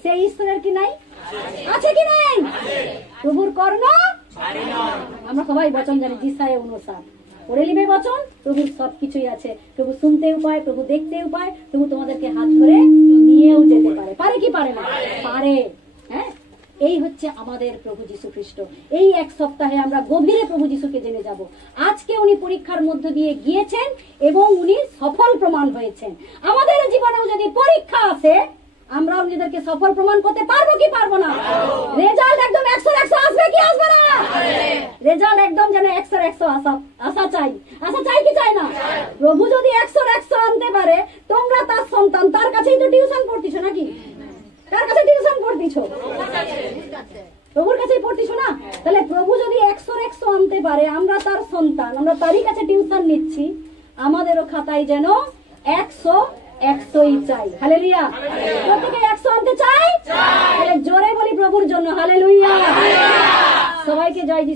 সেই ঈশ্বরের কি নাই? আছে কি নেই? প্রভুর কর্ণ, আমরা সবাই বচন জানি, যিশায়া 59 পড়ে নিবে বচন। প্রভুর সবকিছুই আছে। প্রভু শুনতেও পায়, প্রভু দেখতেও পায়, প্রভু তোমাদেরকে হাত ধরে নিয়েও যেতে পারে। পারে কি পারে না? পারে। হ্যাঁ, এই হচ্ছে আমাদের প্রভু যীশু খ্রিস্ট। এই এক সপ্তাহে আমরা গভীরে প্রভু যীশুকে জেনে যাব। আজকে উনি পরীক্ষার মধ্য দিয়ে গিয়েছেন এবং উনি সফল প্রমাণ হয়েছেন। আমাদের জীবনেও যদি পরীক্ষা আসে, আমরাও নিজেদেরকে সফল প্রমাণ করতে পারবো কি পারবো না? রেজাল্ট একদম 100 আসবে কি আসবে না? রেজাল্ট একদম যেন 100 আসা চাই। আসা চাই কি চাই না? প্রভু যদি 100 আনতে পারে, তোমরা তার সন্তান, তার কাছেই তো টিউশন পড়তিছো নাকি? কার কাছে টিউশন পড়তিছো? প্রভুর কাছেই পড়তিছো না? তাহলে প্রভু যদি 100 আনতে পারে, আমরা তার সন্তান, আমরা তারই কাছে টিউশন নিচ্ছি, আমাদেরও খাতায় যেন 100ই চাই। হালেলুয়া। প্রত্যেকে 100 আনতে চাই? তাহলে জোরে বলি প্রভুর জন্য হালেলুয়া। সবাইকে জয় যিশু।